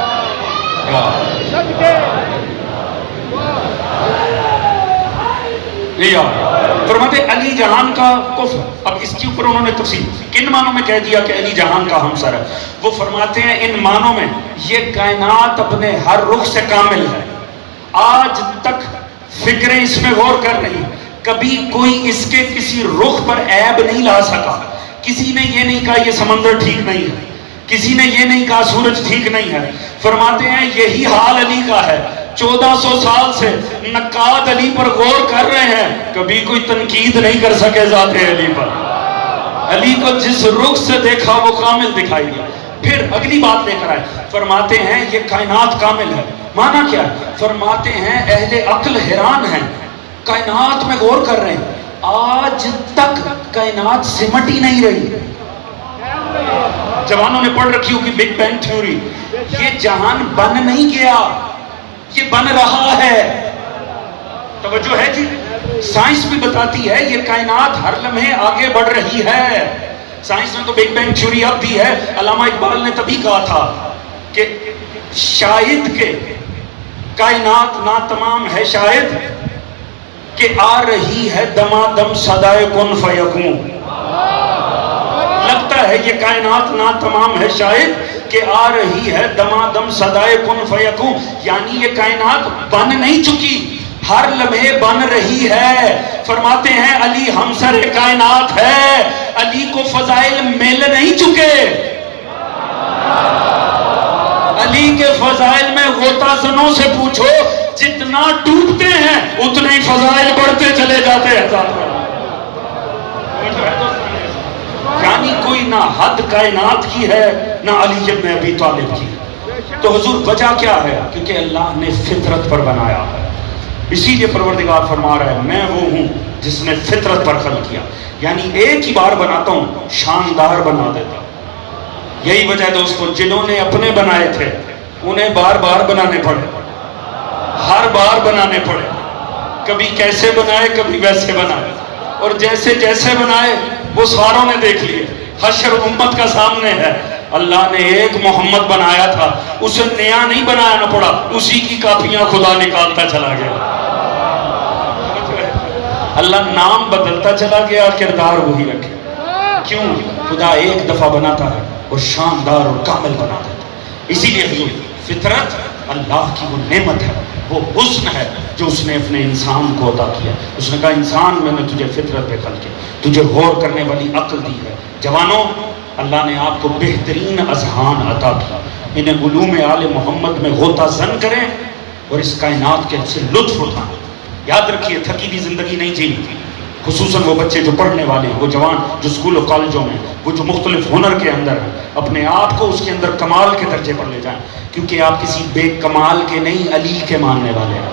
فرماتے علی جہان کا کفر. اب اس کے اوپر انہوں نے تفصیل کن معنوں میں کہہ دیا کہ علی جہان کا ہمسر ہے؟ وہ فرماتے ہیں ان معنوں میں یہ کائنات اپنے ہر رخ سے کامل ہے. آج تک فکریں اس میں غور کر رہی، کبھی کوئی اس کے کسی رخ پر عیب نہیں لا سکا. کسی نے یہ نہیں کہا یہ سمندر ٹھیک نہیں ہے، کسی نے یہ نہیں کہا سورج ٹھیک نہیں ہے. فرماتے ہیں یہی حال علی کا ہے. 1400 سال سے نقاد علی پر غور کر رہے ہیں، کبھی کوئی تنقید نہیں کر سکے ذات علی پر. علی کو جس رخ سے دیکھا وہ کامل دکھائی دیا. پھر اگلی بات لے کر آئے، فرماتے ہیں یہ کائنات کامل ہے. معنی کیا ہے؟ فرماتے ہیں اہل عقل حیران ہیں، کائنات میں غور کر رہے ہیں، آج تک کائنات سمٹ ہی نہیں رہی. جوانوں نے پڑھ رکھی ہوگی بگ بینگ تھیوری. یہ جہان بن نہیں گیا، یہ بن رہا ہے. توجہ ہے جی؟ سائنس بھی بتاتی ہے یہ کائنات ہر لمحے آگے بڑھ رہی ہے. سائنس نے تو بگ بینگ تھیوری اب دی ہے. علامہ اقبال نے تبھی کہا تھا کہ شاید کہ کائنات ناتمام ہے، شاید کہ آ رہی ہے دمادم صدائے کن فیکون. لگتا ہے یہ کائنات ناتمام ہے، شاید کہ آ رہی ہے دمادم صدائے کن فیکون. یعنی یہ کائنات بن نہیں چکی، ہر لمحے بن رہی ہے. فرماتے ہیں علی ہمسر کائنات ہے، علی کو فضائل مل نہیں چکے. علی کے فضائل میں غوطہ زنوں سے پوچھو، جتنا ڈوبتے ہیں اتنے ہی فضائل بڑھتے چلے جاتے ہیں. یعنی کوئی نہ حد کائنات کی ہے نہ علی ابن ابی طالب کی. تو حضور وجہ کیا ہے؟ کیونکہ اللہ نے فطرت پر بنایا ہے. اسی لیے پروردگار فرما رہا ہے میں وہ ہوں جس نے فطرت پر خلق کیا. یعنی ایک ہی بار بناتا ہوں، شاندار بنا دیتا ہوں. یہی وجہ ہے دوستو، جنہوں نے اپنے بنائے تھے انہیں بار بار بنانے پڑے، ہر بار بنانے پڑے. کبھی کیسے بنائے، کبھی ویسے بنائے، اور جیسے جیسے بنائے وہ ساروں نے دیکھ لیے. حشر امت کا سامنے ہے. اللہ نے ایک محمد بنایا تھا، اسے نیا نہیں بنایا نہ پڑا، اسی کی کاپیاں خدا نکالتا چلا گیا. اللہ نام بدلتا چلا گیا، کردار وہی رکھے. کیوں؟ خدا ایک دفعہ بناتا ہے اور شاندار اور کامل بنا دیتا ہے. اسی لیے حضور فطرت اللہ کی وہ نعمت ہے، وہ حسن ہے جو اس نے اپنے انسان کو عطا کیا. اس نے کہا انسان میں نے تجھے فطرت پہ خلق کیا، تجھے غور کرنے والی عقل دی ہے. جوانوں، اللہ نے آپ کو بہترین اذہان عطا کیا. انہیں علوم آل محمد میں غوطہ زن کریں، اور اس کائنات کے سے لطف اٹھائیں. یاد رکھیے تھکی ہوئی زندگی نہیں جینی، خصوصاً وہ بچے جو پڑھنے والے ہیں، وہ جوان جو اسکول اور کالجوں میں، وہ جو مختلف ہنر کے اندر ہیں، اپنے آپ کو اس کے اندر کمال کے درجے پر لے جائیں، کیونکہ آپ کسی بے کمال کے نہیں، علی کے ماننے والے ہیں.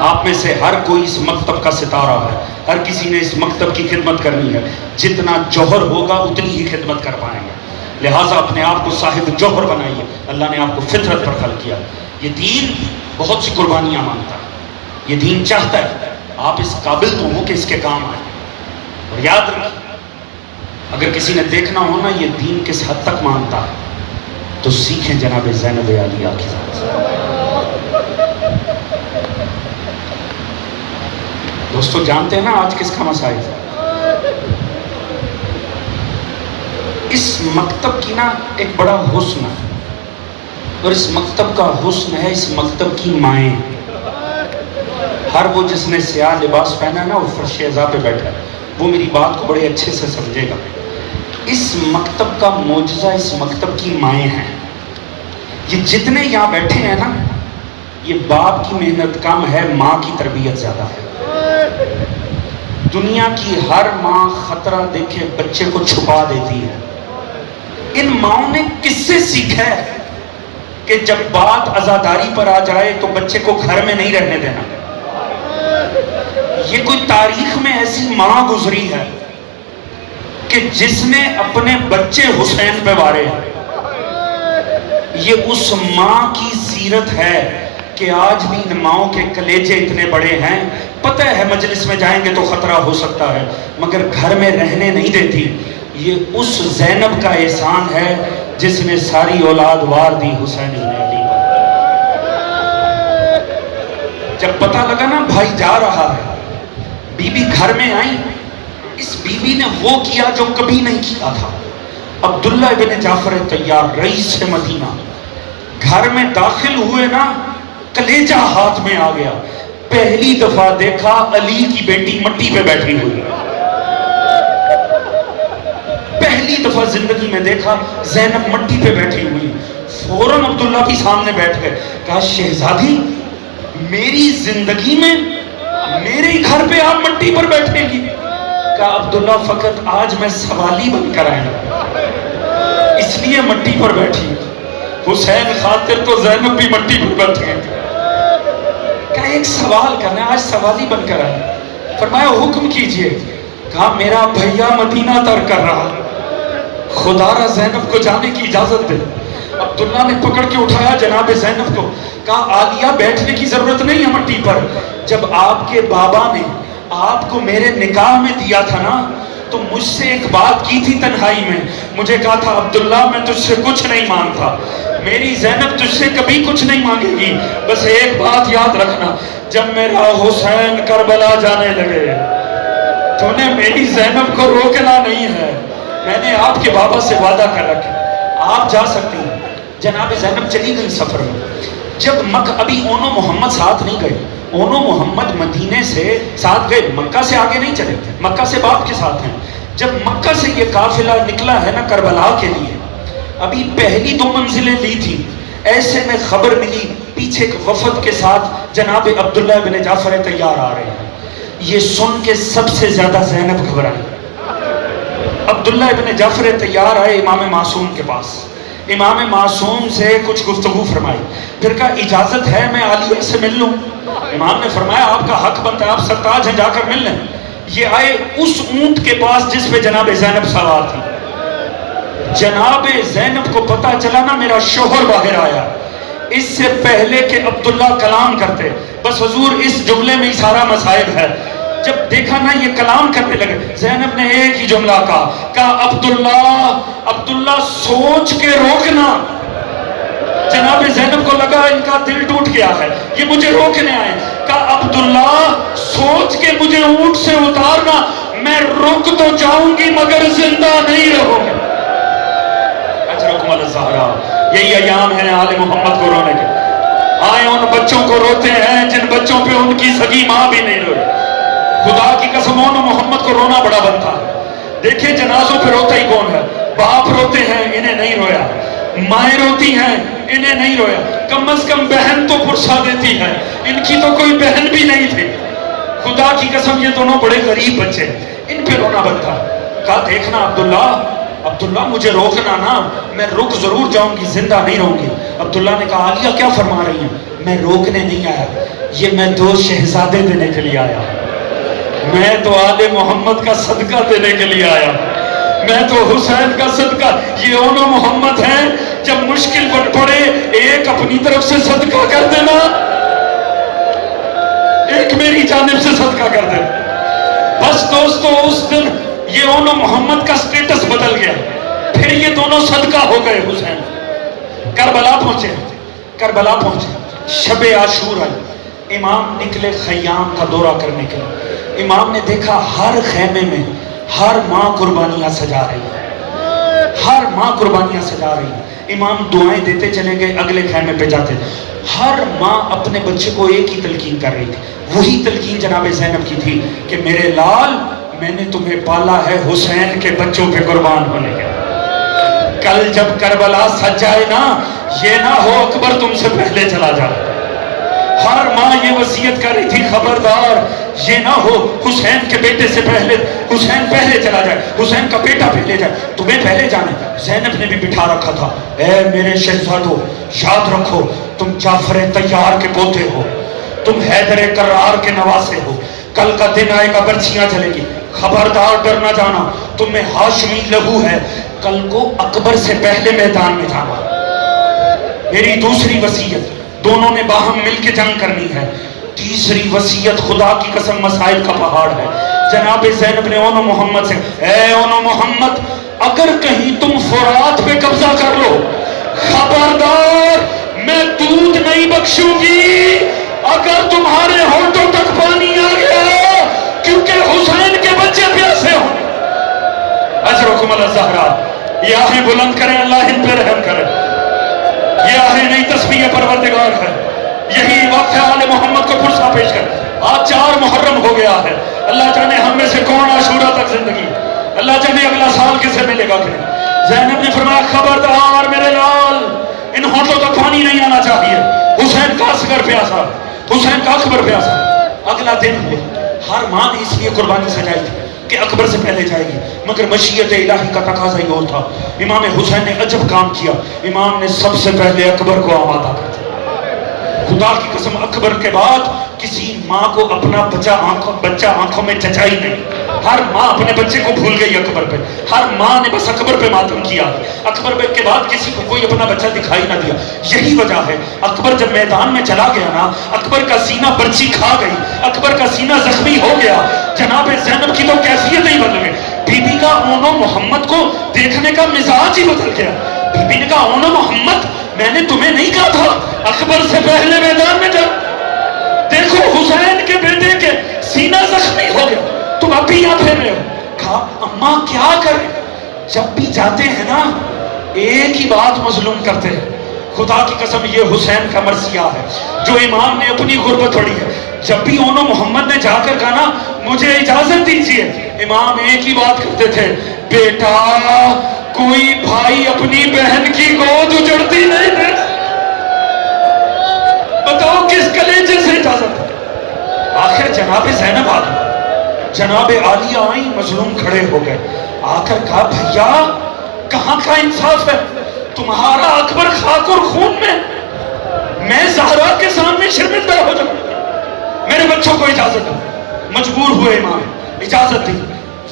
آپ میں سے ہر کوئی اس مکتب کا ستارہ ہے، ہر کسی نے اس مکتب کی خدمت کرنی ہے. جتنا جوہر ہوگا اتنی ہی خدمت کر پائیں گے. لہٰذا اپنے آپ کو صاحب جوہر بنائیے. اللہ نے آپ کو فطرت پر خلق کیا. یہ دین بہت سی قربانیاں مانگتا ہے. یہ دین چاہتا ہے آپ اس قابل تو ہو کہ اس کے کام آئیں. اور یاد رکھیں، اگر کسی نے دیکھنا ہو نا یہ دین کس حد تک مانتا ہے تو سیکھیں جناب زینب عالیہ کی ذات سے. دوستو جانتے ہیں نا آج کس کا مسائل ہے؟ اس مکتب کی نا ایک بڑا حسن ہے، اور اس مکتب کا حسن ہے اس مکتب کی مائیں. ہر وہ جس نے سیاہ لباس پہنا ہے نا وہ فرش عزا پہ بیٹھا ہے، وہ میری بات کو بڑے اچھے سے سمجھے گا. اس مکتب کا معجزہ اس مکتب کی مائیں ہیں. یہ جتنے یہاں بیٹھے ہیں نا، یہ باپ کی محنت کم ہے، ماں کی تربیت زیادہ ہے. دنیا کی ہر ماں خطرہ دیکھے بچے کو چھپا دیتی ہے. ان ماؤں نے کس سے سیکھا ہے کہ جب بات عزاداری پر آ جائے تو بچے کو گھر میں نہیں رہنے دینا. یہ کوئی تاریخ میں ایسی ماں گزری ہے کہ جس نے اپنے بچے حسین پہ وارے ہیں. یہ اس ماں کی سیرت ہے کہ آج بھی ان ماؤں کے کلیجے اتنے بڑے ہیں. پتہ ہے مجلس میں جائیں گے تو خطرہ ہو سکتا ہے مگر گھر میں رہنے نہیں دیتی. یہ اس زینب کا احسان ہے جس نے ساری اولاد وار دی حسین ابن علی پر. جب پتہ لگا نا بھائی جا رہا ہے، بی بی گھر میں آئی. اس بی بی نے وہ کیا جو کبھی نہیں کیا تھا. عبداللہ ابن جعفر طیار رئیس مدینہ گھر میں داخل ہوئے نا، کلیجہ ہاتھ میں آ گیا. پہلی دفعہ دیکھا علی کی بیٹی مٹی پہ بیٹھی ہوئی. پہلی دفعہ زندگی میں دیکھا زینب مٹی پہ بیٹھی ہوئی. فوراً عبداللہ کی سامنے بیٹھ گئے. کہا شہزادی میری زندگی میں میرے گھر پہ آپ مٹی پر بیٹھیں گی؟ کہا عبداللہ فقط آج میں سوالی بن کر آیا اس لیے مٹی پر بیٹھی. حسین خاطر تو زینب بھی مٹی پر بیٹھ گئے. کہا ایک سوال کرنا ہے، آج سوالی بن کر آئے. فرمایا حکم کیجئے. کہا میرا بھیا مدینہ ترک کر رہا، خدا را زینب کو جانے کی اجازت دے. عبداللہ نے پکڑ کے اٹھایا جناب زینب کو. کہا عالیہ بیٹھنے کی ضرورت نہیں ہے مٹی پر. جب آپ کے بابا نے آپ کو میرے نکاح میں دیا تھا نا تو مجھ سے ایک بات کی تھی تنہائی میں. مجھے کہا تھا عبداللہ میں تجھ سے کچھ نہیں مانگتا، میری زینب تجھ سے کبھی کچھ نہیں مانگے گی. بس ایک بات یاد رکھنا، جب میرا حسین کربلا جانے لگے تو نے میری زینب کو روکنا نہیں ہے. میں نے آپ کے بابا سے وعدہ کر رکھا آپ جا سکتی ہیں. جناب زینب چلی گئی سفر میں. جب ابھی اونو محمد ساتھ نہیں گئے. اونو محمد مدینے سے ساتھ گئے، مکہ سے آگے نہیں چلے، مکہ سے باپ کے ساتھ ہیں. جب مکہ سے یہ قافلہ نکلا ہے نا کربلا کے لیے، ابھی پہلی 2 منزلیں لی تھی، ایسے میں خبر ملی پیچھے ایک وفد کے ساتھ جناب عبداللہ بن جعفر طیار آ رہے ہیں. یہ سن کے سب سے زیادہ زینب گھبرائی. عبداللہ ابن جعفر طیار آئے امام معصوم کے پاس. امام معصوم سے کچھ گفتگو فرمائی، پھر کہا اجازت ہے میں عالیہ سے مل لوں؟ امام نے فرمایا آپ کا حق بنتا ہے، آپ سرتاج ہیں، جا کر مل لیں. یہ آئے اس اونٹ کے پاس جس پہ جناب زینب سوار تھی. جناب زینب کو پتا چلا نا میرا شوہر باہر آیا. اس سے پہلے کہ عبداللہ کلام کرتے، بس حضور اس جملے میں ہی سارا مسائل ہے. جب دیکھا نا یہ کلام کرنے لگے، زینب نے ایک ہی جملہ کہا عبداللہ سوچ کے روکنا. جناب زینب کو لگا ان کا دل ٹوٹ گیا ہے، یہ مجھے روکنے آئے. کہا عبداللہ سوچ کے مجھے اونٹ سے اتارنا، میں رک تو جاؤں گی مگر زندہ نہیں رہوں گی. اجرکم الزہرا. یہی ایام ہیں آل محمد کو رونے کے. آئے ان بچوں کو روتے ہیں جن بچوں پہ ان کی سگی ماں بھی نہیں روئی. خدا کی قسم ان محمد کو رونا بڑا بنتا ہے. دیکھیں جنازوں پہ روتا ہی کون ہے؟ باپ روتے ہیں، انہیں نہیں رویا. مائیں روتی ہیں، انہیں نہیں رویا، کم از کم بہن تو پرسا دیتی ہے، ان کی تو کوئی بہن بھی نہیں تھی۔ خدا کی قسم یہ دونوں بڑے غریب بچے، ان پہ رونا بنتا۔ کہا دیکھنا عبداللہ مجھے روکنا نا، میں رک ضرور جاؤں گی، زندہ نہیں رہوں گی۔ عبداللہ نے کہا عالیہ کیا فرما رہی ہیں؟ میں روکنے نہیں آیا، یہ میں 2 شہزادے دینے کے لیے آیا، میں تو آل محمد کا صدقہ دینے کے لیے آیا، میں تو حسین کا صدقہ۔ یہ اونو محمد ہیں، جب مشکل بن پڑے ایک اپنی طرف سے صدقہ کر دینا، ایک میری جانب سے صدقہ کر دینا۔ بس دوستو اس دن یہ اونو محمد کا سٹیٹس بدل گیا، پھر یہ دونوں صدقہ ہو گئے حسین۔ کربلا پہنچے، شب عاشور آئی، امام نکلے خیام کا دورہ کرنے کے لیے۔ امام نے دیکھا ہر خیمے میں ہر ماں قربانیاں سجا رہی ہے، ہر ماں قربانیاں سجا رہی ہے۔ امام دعائیں دیتے چلے گئے، اگلے خیمے پہ جاتے، ہر ماں اپنے بچے کو ایک ہی تلقین کر رہی تھی، وہی تلقین جناب زینب کی تھی کہ میرے لال میں نے تمہیں پالا ہے حسین کے بچوں پہ قربان ہونے کے۔ کل جب کربلا سج جائے نا، یہ نہ ہو اکبر تم سے پہلے چلا جائے۔ ہر ماں یہ وصیت کر رہی تھی خبردار یہ نہ ہو حسین کے بیٹے سے پہلے، حسین پہلے چلا جائے، حسین کا بیٹا پہلے جائے، تمہیں پہلے جانے۔ زینب نے بھی بٹھا رکھا تھا، اے میرے شہزادو یاد رکھو تم جعفر طیار کے پوتے ہو، تم حیدر کرار کے نواسے ہو، کل کا دن آئے گا برچیاں چلے گی، خبردار ڈر نہ جانا، تم میں ہاشمی لہو ہے، کل کو اکبر سے پہلے میدان میں جانا۔ میری دوسری وصیت، دونوں نے باہم مل کے جنگ کرنی ہے۔ تیسری وصیت خدا کی قسم مسائل کا پہاڑ ہے۔ جناب زینب نے اونو محمد سے، اے اونو محمد اگر کہیں تم فرات پہ قبضہ کر لو، خبردار میں دودھ نہیں بخشوں گی اگر تمہارے ہونٹوں تک پانی آ گیا، کیونکہ حسین کے بچے پیاسے ہوں۔ اجرکم اللہ زہرا، یہ آہیں بلند کریں، اللہ ان پہ رحم کرے۔ یہ آہیں نئی تسبیح پروردگار ہے، یہی وقت ہے آل محمد کو پرسا پیش کر۔ آج 4 محرم ہو گیا ہے، اللہ جانے ہم میں سے کون عاشورہ تک زندگی، اللہ جانے اگلا سال کسے ملے گا کہ نہیں۔ زینب نے فرمایا خبردار میرے لال ان ہونٹوں تک پانی نہیں آنا چاہیے، حسین کا اصغر پیاسا، حسین کا اکبر پیاسا۔ اگلا دن ہوا، ہر ماں نے اس لیے قربانی سجائی تھی کہ اکبر سے پہلے جائے گی، مگر مشیت الہی کا تقاضا ہی اور تھا۔ امام حسین نے عجب کام کیا، امام نے سب سے پہلے اکبر کو آمادہ کر دیا۔ خدا کی قسم اکبر کے بعد کسی ماں کو اپنا بچہ آنکھوں میں چچائی نہیں، ہر ماں اپنے بچے کو بھول گئی اکبر پہ، ہر ماں نے بس اکبر پہ ماتم کیا، اکبر کے بعد کسی کو کوئی اپنا بچہ دکھائی نہ دیا۔ یہی وجہ ہے اکبر جب میدان میں چلا گیا نا، اکبر کا سینہ برچی کھا گئی، اکبر کا سینہ زخمی ہو گیا، جناب زینب کی تو کیفیت ہی بدل گئی۔ بی بی کا اونو محمد کو دیکھنے کا مزاج ہی بدل گیا۔ بی بی نے کہا اونو محمد میں نے تمہیں نہیں کہا تھا اکبر سے پہلے میدان میں جا، دیکھو حسین کے بیٹے کے سینہ زخمی ہو گیا، تم اب بھی یہاں پھر رہے ہو۔ کہا اماں کیا کریں، جب بھی جاتے ہیں نا ایک ہی بات مظلوم کرتے ہیں، خدا کی قسم یہ حسین کا مرثیہ ہے جو امام نے اپنی غربت پڑھی ہے۔ جب بھی اونو محمد نے جا کر کہا نا مجھے اجازت دیجیے، امام ایک ہی بات کرتے تھے، بیٹا کوئی بھائی اپنی بہن کی گود اجڑتی نہیں دے، بتاؤ کس کلیجے سے اجازت ہے۔ آخر جناب زینب آ گئی، جناب عالیہ آئیں، مظلوم کھڑے ہو گئے، آ کر کہا بھیا کہاں کا انصاف ہے، تمہارا اکبر خاک اور خون میں زہرا کے سامنے شرمندہ ہو جاؤں، میرے بچوں کو اجازت دو۔ مجبور ہوئے امام، اجازت دی۔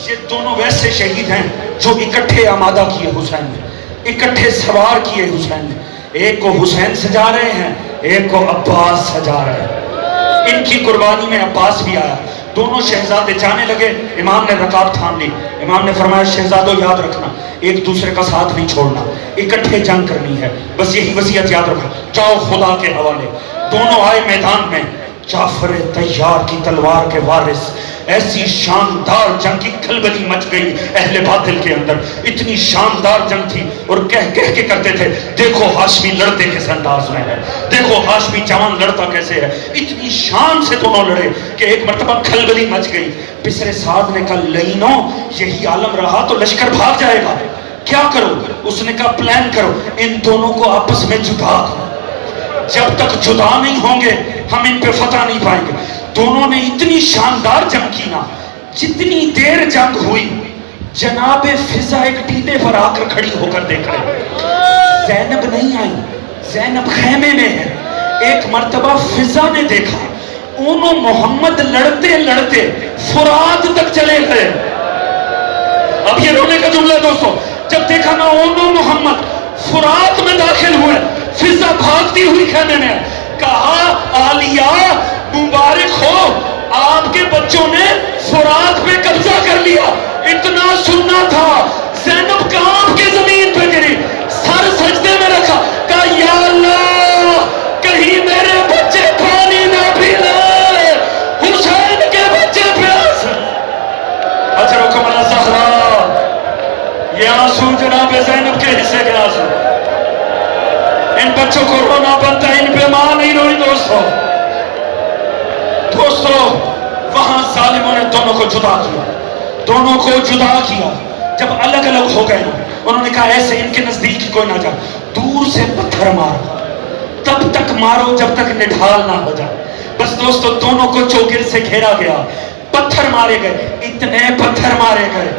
یہ دونوں ویسے شہید ہیں جو اکٹھے آمادہ کیے حسین نے، اکٹھے سوار کیے حسین نے، ایک کو حسین سجا رہے ہیں، ایک کو عباس سجا رہے ہیں۔ ان کی قربانی میں عباس بھی آیا، دونوں شہزادے جانے لگے، امام نے رکاب تھام لی، امام نے فرمایا شہزادوں یاد رکھنا ایک دوسرے کا ساتھ نہیں چھوڑنا، اکٹھے جنگ کرنی ہے، بس یہی وصیت یاد رکھو، جاؤ خدا کے حوالے۔ دونوں آئے میدان میں، جعفر طیار کی تلوار کے وارث، ایسی شاندار جنگ کی کھلبلی مچ گئی اہل باطل کے اندر، اتنی شاندار جنگ تھی، اور کہہ کے کرتے تھے دیکھو ہاشمی لڑتے کس انداز میں ہے، دیکھو ہاشمی جوان لڑتا کیسے ہے، اتنی شان سے دونوں لڑے کہ ایک مرتبہ کھلبلی مچ گئی۔ بسر سعد نے کہا لئینوں یہی عالم رہا تو لشکر بھاگ جائے گا، کیا کرو؟ اس نے کہا پلان کرو، ان دونوں کو آپس میں جدا کرو، جب تک جدا نہیں ہوں گے ہم ان پہ فتح نہیں پائیں گے۔ دونوں نے اتنی شاندار جنگ کی نا، جتنی دیر جنگ ہوئی جناب فضا ایک ٹیلے پر آ کر کھڑی ہو کر دیکھ رہے، زینب نہیں آئی، زینب خیمے میں ہے۔ ایک مرتبہ فضا نے دیکھا اونو محمد لڑتے لڑتے فرات تک چلے گئے۔ اب یہ رونے کا جملہ ہے دوستو، جب دیکھا نا اونو محمد فرات میں داخل ہوئے، فضا بھاگتی ہوئی خیمے میں، کہا عالیہ مبارک ہو، آپ کے بچوں نے فرات پہ قبضہ کر لیا۔ اتنا سننا تھا، زینب کانپ کے زمین پہ گری، سر سجدے میں رکھا، کہا یا اللہ کہیں میرے بچے پانی نہ پی لے، حسین کے بچے پیاس۔ اجرکم اللہ زہرا، یہ آنسو جناب زینب کے حصے کے آنسو، ان بچوں کو رونا بنتا ہے، ان پہ ماں نہیں روئی دوستو۔ وہاں ظالموں نے دونوں کو جدا کیا، دونوں کو جدا کیا۔ جب الگ الگ ہو گئے انہوں نے کہا ایسے ان کے نزدیک ہی کوئی نہ جائے، دور سے پتھر مارو، تب تک مارو جب تک نڈھال نہ ہو جائے۔ بس دوستو دونوں کو چوگر سے گھیرا گیا، پتھر مارے گئے، اتنے پتھر مارے گئے،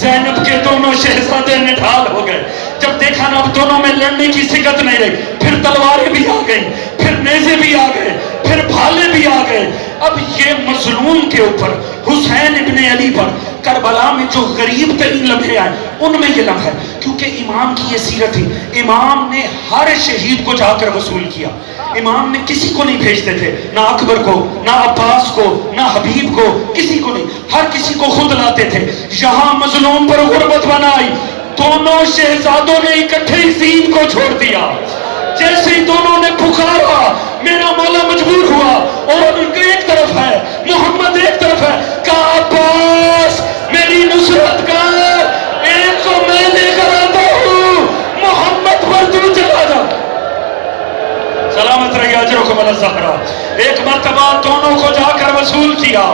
زینب کے دونوں شہزادے نڈھال ہو گئے۔ جب دیکھا نا اب دونوں میں لڑنے کی سکت نہیں رہی، پھر تلواریں بھی آ گئی، پھر نیزے بھی آ گئے، پھر بھالے بھی آ گئے۔ اب یہ مظلوم کے اوپر حسین ابن علی پر کربلا میں جو غریب ترین لمحے آئے ان میں یہ لمحہ ہے، کیونکہ امام کی یہ سیرت تھی، امام نے ہر شہید کو جا کر وصول کیا۔ امام نے کسی کو نہیں بھیجتے تھے، نہ اکبر کو، نہ عباس کو، نہ حبیب کو، کسی کو نہیں، ہر کسی کو خود لاتے تھے۔ یہاں مظلوم پر غربت بنائی، دونوں شہزادوں نے اکٹھے زین کو چھوڑ دیا۔ جیسے ہی دونوں نے پکارا میرا مولا مجبور ہوا، اور ایک طرف ہے محمد ایک طرف ہے، کہا عباس میری نصرت کر، ایک کو میں لے کر آتا ہوں، محمد پر تو چلا جا۔ سلامت رہی اجرکم اللہ زہرا۔ ایک مرتبہ دونوں کو جا کر وصول کیا۔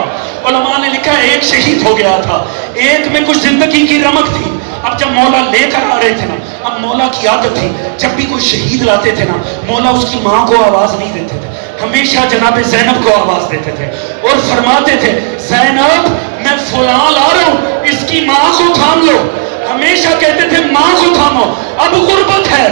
علماء نے لکھا ایک شہید ہو گیا تھا، ایک میں کچھ زندگی کی رمق تھی۔ اب جب مولا لے کر آ رہے تھے نا، اب مولا کی عادت تھی جب بھی کوئی شہید لاتے تھے نا، مولا اس کی ماں کو آواز نہیں دیتے تھے، ہمیشہ جناب زینب کو آواز دیتے تھے اور فرماتے تھے زینب میں فلاں لا رہا ہوں، اس کی ماں کو تھام لو۔ ہمیشہ کہتے تھے ماں کو تھامو۔ اب غربت ہے،